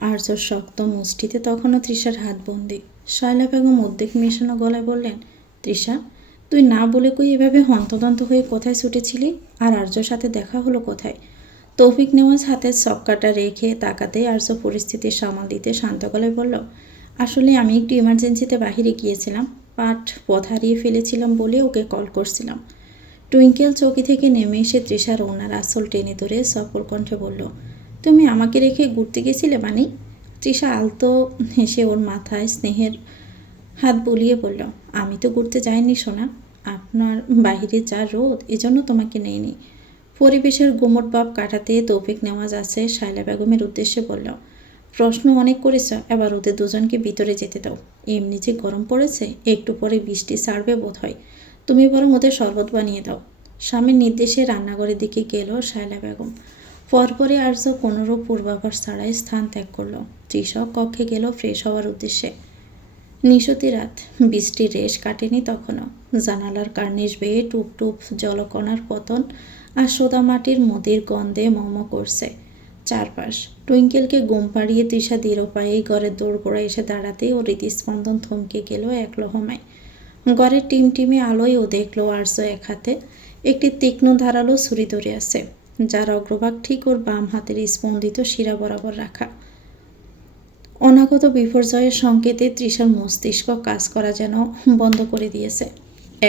আর্যর শক্ত মুষ্টিতে তখনও তৃষার হাত বন্দি। শায়লা বেগম উদ্বেগ মেশানো গলায় বললেন, তৃষা, তুই না বলে কই এভাবে হন্তদন্ত হয়ে কোথায় ছুটেছিলি? আর আর্যর সাথে দেখা হলো কোথায়? তৌফিক নেওয়াজ হাতের চক্কাটা রেখে তাকাতেই আর্য পরিস্থিতি সামাল দিতে শান্ত গলায় বলল, আসলে আমি একটু ইমার্জেন্সিতে বাহিরে গিয়েছিলাম, পথ হারিয়ে ফেলেছিলাম বলে ওকে কল করছিলাম। টুইঙ্কেল চৌকি থেকে নেমে এসে তৃষার ওনার আসল টেনে ধরে সফল কণ্ঠে বলল, তুমি আমাকে রেখে ঘুরতে গেছিলে বানি? তৃষা আলতো হেসে ওর মাথায় স্নেহের হাত বুলিয়ে বলল, আমি তো ঘুরতে যাইনি সোনা, আপনার বাহিরে যা রোদ, এজন্য তোমাকে নেইনি। পরিবেশের গুমট ভাব কাটাতে তৌফিক নেওয়াজ আছে শায়লা বেগমের উদ্দেশ্যে বলল, প্রশ্ন অনেক করেছ, এবার ওদের দুজনকে ভিতরে যেতে দাও। এমনি যে গরম পড়েছে, একটু পরে বৃষ্টি ছাড়বে বোধ হয়, তুমি বরং ওদের শরবত বানিয়ে দাও। স্বামীর নির্দেশে রান্নাঘরের দিকে গেল শায়লা বেগম। পরপরই আর্য কোনোরূপ পূর্বাভাস ছাড়াই স্থান ত্যাগ করল। তৃষা কক্ষে গেল ফ্রেশ হওয়ার উদ্দেশ্যে। নিশতি রাত, বৃষ্টির রেশ কাটেনি তখনও। জানালার কার্নিশ বেয়ে টুপ টুপ জলকণার পতন আর সোদা মাটির মুদির গন্ধে মম করছে চারপাশ। টুইঙ্কেলকে ঘুম পাড়িয়ে তৃষা দৃঢ় পায়ে ঘরের দোরগোড়ায় এসে দাঁড়াতেই ও হৃদস্পন্দন থমকে গেল এক লহমায়। ঘরের টিমটিমে আলোয় ও দেখল আর্য এক হাতে একটি তীক্ষ্ণ ধারালো ছুরি ধরে আছে, যার অগ্রভাগ ঠিক ওর বাম হাতের স্পন্দিত শিরা বরাবর রাখা। অনাগত বিপর্যয়ের সংকেতে তৃষার মস্তিষ্ক কাজ করা যেন বন্ধ করে দিয়েছে।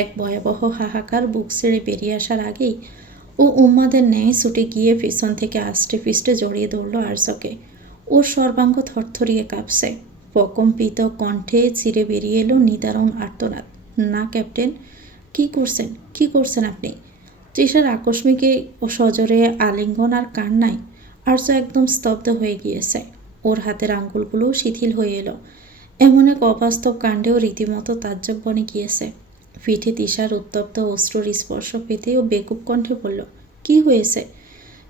এক ভয়াবহ হাহাকার বুক ছেড়ে বেরিয়ে আসার আগেই ও উম্মাদের ন্যায় ছুটে গিয়ে পিছন থেকে আষ্টে পিষ্টে জড়িয়ে ধরল আর্যকে। ওর সর্বাঙ্গ থরথরিয়ে কাঁপছে। প্রকম্পিত কণ্ঠে চিরে বেরিয়ে এলো নিদারুণ আর্তনাদ, না ক্যাপ্টেন, কি করছেন আপনি? তৃষার আকস্মিকে ও সজোরে আলিঙ্গন আর কান্নায় আর্য একদম স্তব্ধ হয়ে গিয়েছে। ওর হাতের আঙ্গুলগুলোও শিথিল হয়ে এলো। এমন এক অবাস্তব কাণ্ডেও রীতিমতো তাজ্জব বনে গিয়েছে। পিঠে তিশার উত্তপ্ত অশ্রুর স্পর্শ পেতে ও বেকুব কণ্ঠে বলল, কি হয়েছে?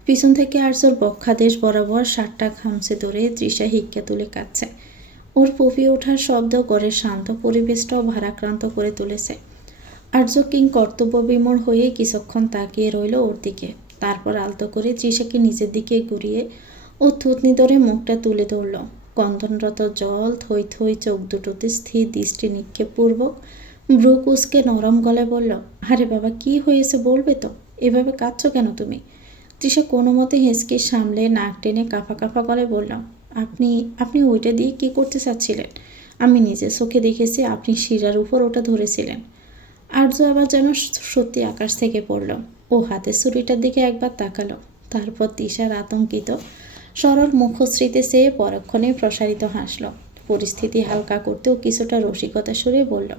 পিছন থেকে আর্যর বক্ষাদেশ বরাবর শার্টটা খামচে ধরে তৃষা হিক্কা তুলে কাঁদছে। ওর পুপিয়ে ওঠার শব্দ ঘরের শান্ত পরিবেশটাও ভারাক্রান্ত করে তুলেছে। আর্য কিং কর্তব্যবিমূঢ় হয়ে কিছুক্ষণ তাকিয়ে রইল ওর দিকে। তারপর আলতো করে তৃষাকে নিজের দিকে ঘুরিয়ে ও থুতনি ধরে মুখটা তুলে ধরল। কন্দনরত জল থই থই চোখ দুটোতে স্থির দৃষ্টি নিক্ষেপপূর্বক ভ্রু কুঁচকে নরম গলায় বলল, আরে বাবা, কি হয়েছে বলবে তো? এভাবে কাঁদছো কেন তুমি? তৃষা কোনো মতে হেঁচকে সামলে নাক টেনে কাঁপা কাঁপা গলায় বলল, আপনি আপনি ওইটা দিয়ে কী করতে চাচ্ছিলেন? আমি নিজে চোখে দেখেছি আপনি শিরার উপর ওটা ধরেছিলেন। আর্য আবার যেন সত্যি আকাশ থেকে পড়ল। ও হাতের ছুরিটার দিকে একবার তাকালো। তারপর তৃষার আতঙ্কিত সরল মুখশ্রীতে চেয়ে পরক্ষণে প্রসারিত হাসল। পরিস্থিতি হালকা করতেও কিছুটা রসিকতা সুরে বলল,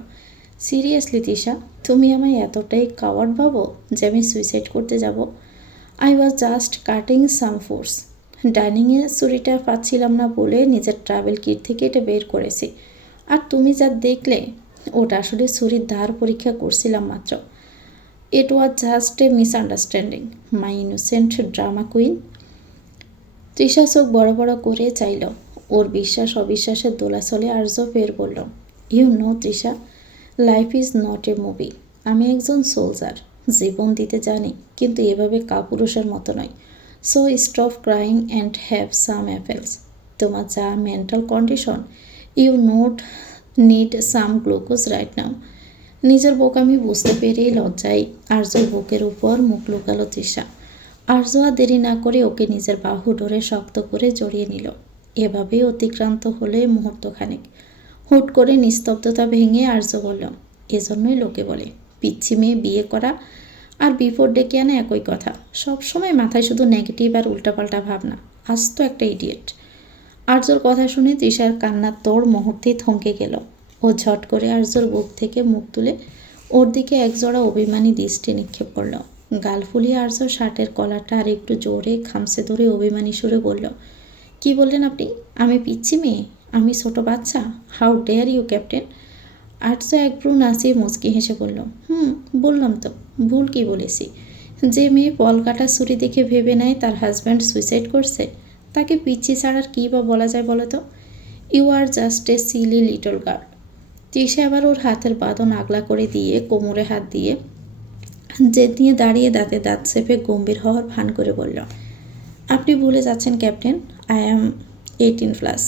সিরিয়াসলি তৃষা, তুমি আমায় এতটাই কাওয়ার্ড ভাবো যে আমি সুইসাইড করতে যাব? I was just cutting some force. ডাইনিংয়ে ছুরিটা পাচ্ছিলাম না বলে নিজের ট্রাভেল কিট থেকে এটা বের করেছি। আর তুমি যা দেখলে ওটা আসলে ছুরির ধার পরীক্ষা করছিলাম মাত্র। It was just a misunderstanding, my innocent drama queen. Trisha চোখ বড় বড় করে চাইল। ওর বিশ্বাস অবিশ্বাসের দোলাচলে আর্য ফের বলল, you know Trisha, life is not a movie. আমি একজন সোলজার, জীবন দিতে জানি, কিন্তু এভাবে কাপুরুষের মতো নয়। So stop crying and have some apples. তোমার যা mental condition, you not need some glucose right now. নিজের বোকামি বুঝতে পেরেই লজ্জায় আর্যর বুকের উপর মুখ লুকালো তৃষা। আর্য আর দেরি না করে ওকে নিজের বাহু ধরে শক্ত করে জড়িয়ে নিল। এভাবেই অতিক্রান্ত হলে মুহূর্তখানেক। হুট করে নিস্তব্ধতা ভেঙে আর্য বলল, এজন্যই লোকে বলে পিচ্ছি মেয়ে বিয়ে করা আর বিপদ ডেকে আনা একই কথা। সবসময় মাথায় শুধু নেগেটিভ আর উল্টাপাল্টা ভাবনা। আজ তো একটা ইডিয়েট। আর্যর কথা শুনে তৃষার কান্নার তোড় মুহূর্তেই থমকে গেল। ও ঝট করে আর্যর বুক থেকে মুখ তুলে ওর দিকে একজোড়া অভিমানী দৃষ্টি নিক্ষেপ করল। গাল ফুলিয়ে আর্য শার্টের কলারটা আর একটু জোরে খামচে ধরে অভিমানী সুরে বলল, কি বললেন আপনি? আমি পিচ্ছি মেয়ে? আমি ছোট বাচ্চা? How dare you captain? Arya এক ভ্রু নাচিয়ে মুচকি হেসে বলল, বললাম তো, ভুল কি বলেছি? যে মেয়ে পলকাটা ছুরি দেখে ভেবে নেয় তার হাজব্যান্ড সুইসাইড করছে, তাকে পিচ্ছি ছাড়ার কী বা বলা যায় বলো তো? You are just a silly little girl. Trisha আবার ওর হাতের বাঁধন আগলা করে দিয়ে কোমরে হাত দিয়ে জেদ নিয়ে দাঁড়িয়ে দাঁতে দাঁত চেপে গম্ভীর হওয়ার ভান করে বলল, আপনি ভুলে যাচ্ছেন ক্যাপ্টেন, আই অ্যাম 18+।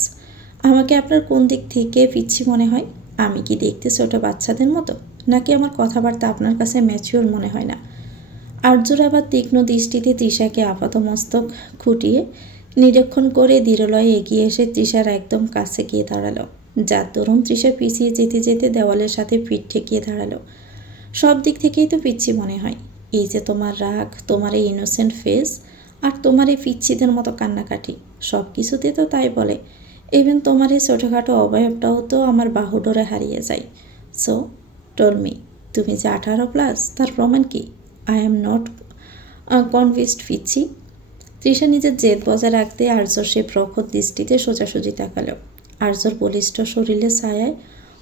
আমাকে আপনার কোন দিক থেকে পিচ্ছি মনে হয়? আমি কি দেখতে ছোট বাচ্চাদের মতো, নাকি আমার কথাবার্তা আপনার কাছে ম্যাচিওর মনে হয় না? আর্যর আবার তীক্ষ্ণ দৃষ্টিতে তৃষাকে আপাতমস্তক খুঁটিয়ে নিরীক্ষণ করে দৃঢ়লয়ে এগিয়ে এসে তৃষার একদম কাছে গিয়ে দাঁড়ালো। যার দরুন তৃষা পিছিয়ে যেতে যেতে দেওয়ালের সাথে পিঠ ঠেকিয়ে দাঁড়ালো। সব দিক থেকেই তো পিচ্ছি মনে হয়। এই যে তোমার রাগ, তোমার এই ইনোসেন্ট ফেস, আর তোমার এই পিচ্ছিদের মতো কান্নাকাটি, সব কিছুতে তো তাই বলে। ইভেন তোমার এই ছোটোখাটো অবয়বটাও তো আমার বাহুডোরে হারিয়ে যায়। সো টোল মি, তুমি যে 18+, তার প্রমাণ কি? আই অ্যাম নট কনভিন্সড পিচ্ছি। তৃষা নিজের জেদ বজায় রাখতে আর্যর সে প্রখর দৃষ্টিতে সোজাসুজি তাকালো। আর্যর বলিষ্ঠ শরীরের ছায়ায়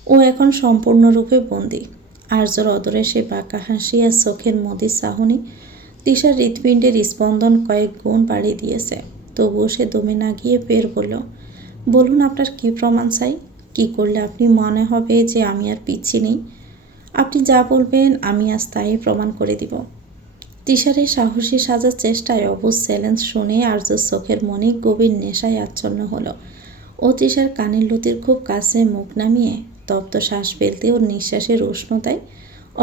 ও এখন সম্পূর্ণরূপে বন্দী। আর্যর অদরে সে বাঁকা হাসি আর চোখের মদির চাহনি তৃষার হৃৎপিণ্ডের স্পন্দন কয়েক গুণ বাড়িয়ে দিয়েছে। তবুও সে দমে না গিয়ে ফের বলল, বলুন আপনার কী প্রমাণ চাই? কী করলে আপনি মনে হবে যে আমি আর পিচ্ছি নেই? আপনি যা বলবেন আমি আজ তাই প্রমাণ করে দিব। তৃষার এই সাহসী সাজার চেষ্টায় অবুঝ চ্যালেঞ্জ শুনে আর্যর চোখের মনে গভীর নেশায় আচ্ছন্ন হলো। ও তৃষার কানের লতির খুব কাছে মুখ নামিয়ে তপ্ত শ্বাস ফেলতে ওর নিঃশ্বাসের উষ্ণতায়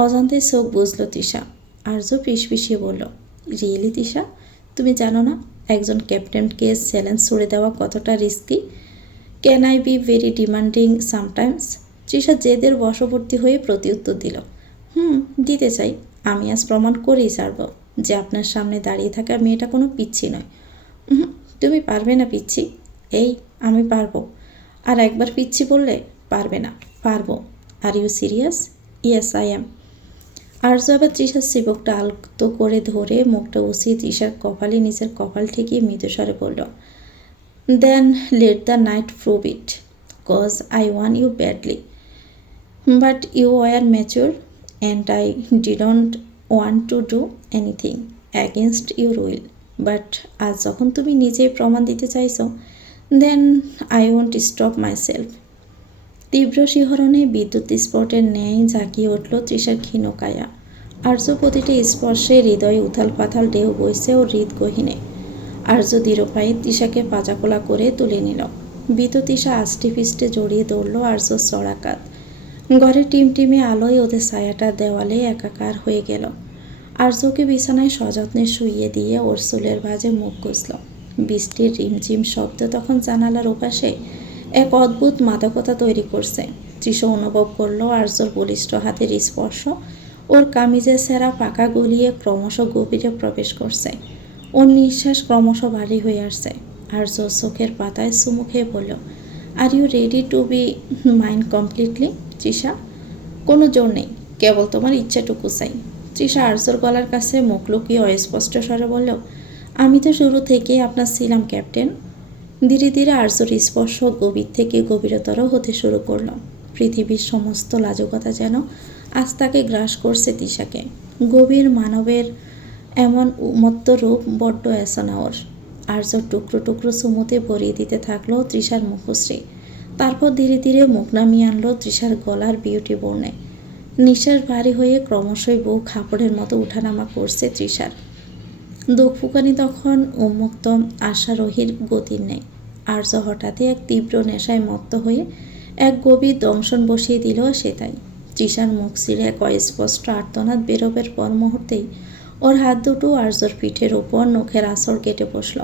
অজান্তে চোখ বুঝল তৃষা। আর্য পিষপিষিয়ে বলল, রিয়েলি তৃষা, তুমি জানো না একজন ক্যাপ্টেনকে চ্যালেঞ্জ ছুড়ে দেওয়া কতটা risky? Can I be very demanding sometimes? Trisha জেদের বশবর্তী হয়ে প্রতিউত্তর দিল, দিতে চাই। আমি আজ প্রমাণ করেই ছাড়ব যে আপনার সামনে দাঁড়িয়ে থাকা মেয়েটা কোনো পিচ্ছি নয়। তুমি পারবে না পিচ্ছি। এই আমি পারবো। আর একবার পিচ্ছি বললে পারবে না। পারবো। Are you serious? Yes I am. Arya আবার তৃষার চিবুকটা আলতো করে ধরে মুখটা উঁচিয়ে তৃষার কপালে নিজের কপাল ঠেকিয়ে মৃদুস্বরে বলল, then let the night prove it, cause I want you badly, but you were mature and I didn't want to do anything against your will, but আজ যখন তুমি নিজেই প্রমাণ দিতে চাইছো, then I won't stop myself. তীব্র শিহরণে বিদ্যুৎ স্পটের ন্যায় জাগিয়ে উঠল তৃষার ক্ষীণ কায়া। আর্য প্রতিটি স্পর্শে হৃদয়ে উথাল পাথাল ঢেউ বইছে ও হৃদগহীনে। আর্য দৃঢ় পায়ে তৃষাকে পাজাকোলা করে তুলে নিল। বিত তৃষা আষ্টে ফিষ্টে জড়িয়ে দৌড়ল আর্যর চড়া কাঁধ। ঘরের টিমটিমে আলোয় ওদের ছায়াটা দেওয়ালে একাকার হয়ে গেল। আর্যকে বিছানায় সযত্নে শুইয়ে দিয়ে ওর চুলের ভাঁজে মুখ গুজল। বৃষ্টির রিমঝিম শব্দ তখন জানালার ওপাশে এক অদ্ভুত মাদকতা তৈরি করছে। তৃষা অনুভব করলো আর্যর বলিষ্ঠ হাতের স্পর্শ ওর কামিজের ছেঁড়া পাকা গলিয়ে ক্রমশ গভীরে প্রবেশ করছে। ওর নিঃশ্বাস ক্রমশ ভারী হয়ে আসছে। আর্য চোখের পাতায় চুমু খেয়ে বলল, are you ready to be mine completely Trisha? কোনো জোর নেই, কেবল তোমার ইচ্ছাটুকু চাই। তৃষা আর্যর গলার কাছে মুখ লুকিয়ে অস্পষ্ট স্বরে বলল, আমি তো শুরু থেকেই আপনার ছিলাম ক্যাপ্টেন। ধীরে ধীরে আর্যর স্পর্শ গভীর থেকে গভীরতর হতে শুরু করল। পৃথিবীর সমস্ত লাজুকতা যেন আজ তাকে গ্রাস করছে তৃষাকে। গভীর মানবের এমন উন্মত্ত রূপ বড্ড এসনা ওর। আর্য টুকরো টুকরো চুমুতে ভরিয়ে দিতে থাকলো তৃষার মুখশ্রী। তারপর ধীরে ধীরে মুখ নামিয়ে আনলো তৃষার গলার বিউটি বর্ণে। নিঃশ্বাস ভারী হয়ে ক্রমশই বুক খাপড়ের মতো উঠানামা করছে তৃষার। দুঃখ ফুকানি তখন উন্মুক্ত আশারোহীর গতির নেই। আর্য হঠাৎই এক তীব্র নেশায় মত্ত হয়ে এক গভীর দংশন বসিয়ে দিল সে তাই। তৃষার মুখ ছিঁড়ে এক অস্পষ্ট আর্তনাদ বেরোবের পর মুহূর্তেই ওর হাত দুটো আর্যর পিঠের উপর নখের আঁচড় কেটে বসল।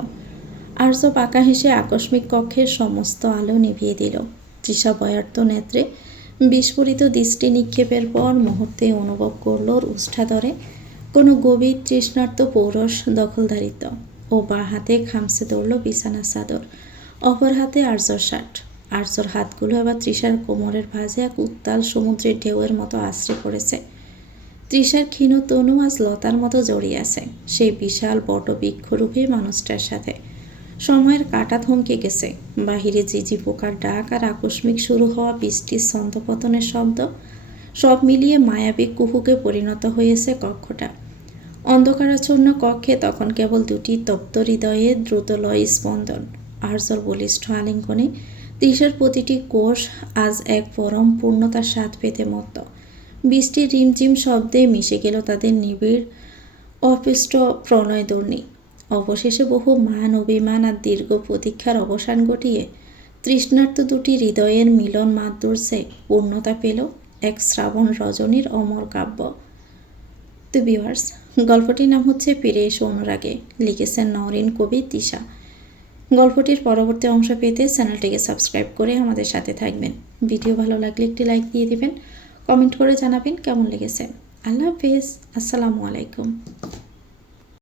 আর্য পাকা হেসে আকস্মিক কক্ষের সমস্ত আলো নিভিয়ে দিল। তৃষা বয়ার্ত নেত্রে বিস্ফোরিত দৃষ্টি নিক্ষেপের পর মুহূর্তে অনুভব করল ওর উষ্ঠাধরে কোনো গভীর তৃষ্ণার্ত পৌরষ দখলদারিত্ব। ও বা হাতে খামছে ধরল বিছানার চাদর, অপর হাতে আর্যর শার্ট। আর্যর হাতগুলো এবার তৃষার কোমরের ভাঁজে এক উত্তাল সমুদ্রের ঢেউয়ের মতো আশ্রে পড়েছে। তৃষার ক্ষীণ তনু আজ লতার মতো জড়িয়ে আছে সেই বিশাল বটবৃক্ষরূপী মানুষটার সাথে। সময়ের কাঁটা থমকে গেছে। বাহিরে ঝিঝি পোকার ডাক আর আকস্মিক শুরু হওয়া বৃষ্টির ছন্দপতনের শব্দ সব মিলিয়ে মায়াবী কুহুকে পরিণত হয়েছে কক্ষটা। অন্ধকারাচ্ছন্ন কক্ষে তখন কেবল দুটি তপ্ত হৃদয়ে দ্রুতলয় স্পন্দন। আর্যর বলিষ্ঠ আলিঙ্গনে তৃষার প্রতিটি কোষ আজ এক পরম পূর্ণতার স্বাদ পেতে মত্ত। বৃষ্টির রিমঝিম শব্দে মিশে গেল তাদের নিবিড় অপিষ্ট প্রণয় দর্ণী। অবশেষে বহু মান অভিমান আর দীর্ঘ প্রতীক্ষার অবসান ঘটিয়ে তৃষ্ণার্ত দুটি হৃদয়ের মিলন মাধুর্যে পূর্ণতা পেল এক শ্রাবণ রজনীর অমর কাব্য। তো ভিউয়ার্স, গল্পটির নাম হচ্ছে ফিরে এসো অনুরাগে, লিখেছেন নওরিন কবি তৃষা। গল্পটির পরবর্তী অংশ পেতে চ্যানেলটিকে সাবস্ক্রাইব করে আমাদের সাথে থাকবেন। ভিডিও ভালো লাগলে একটি লাইক দিয়ে দিবেন, কমেন্ট করে জানাবেন কেমন লেগেছে। আল্লাহ হাফেজ, আসসালামু আলাইকুম।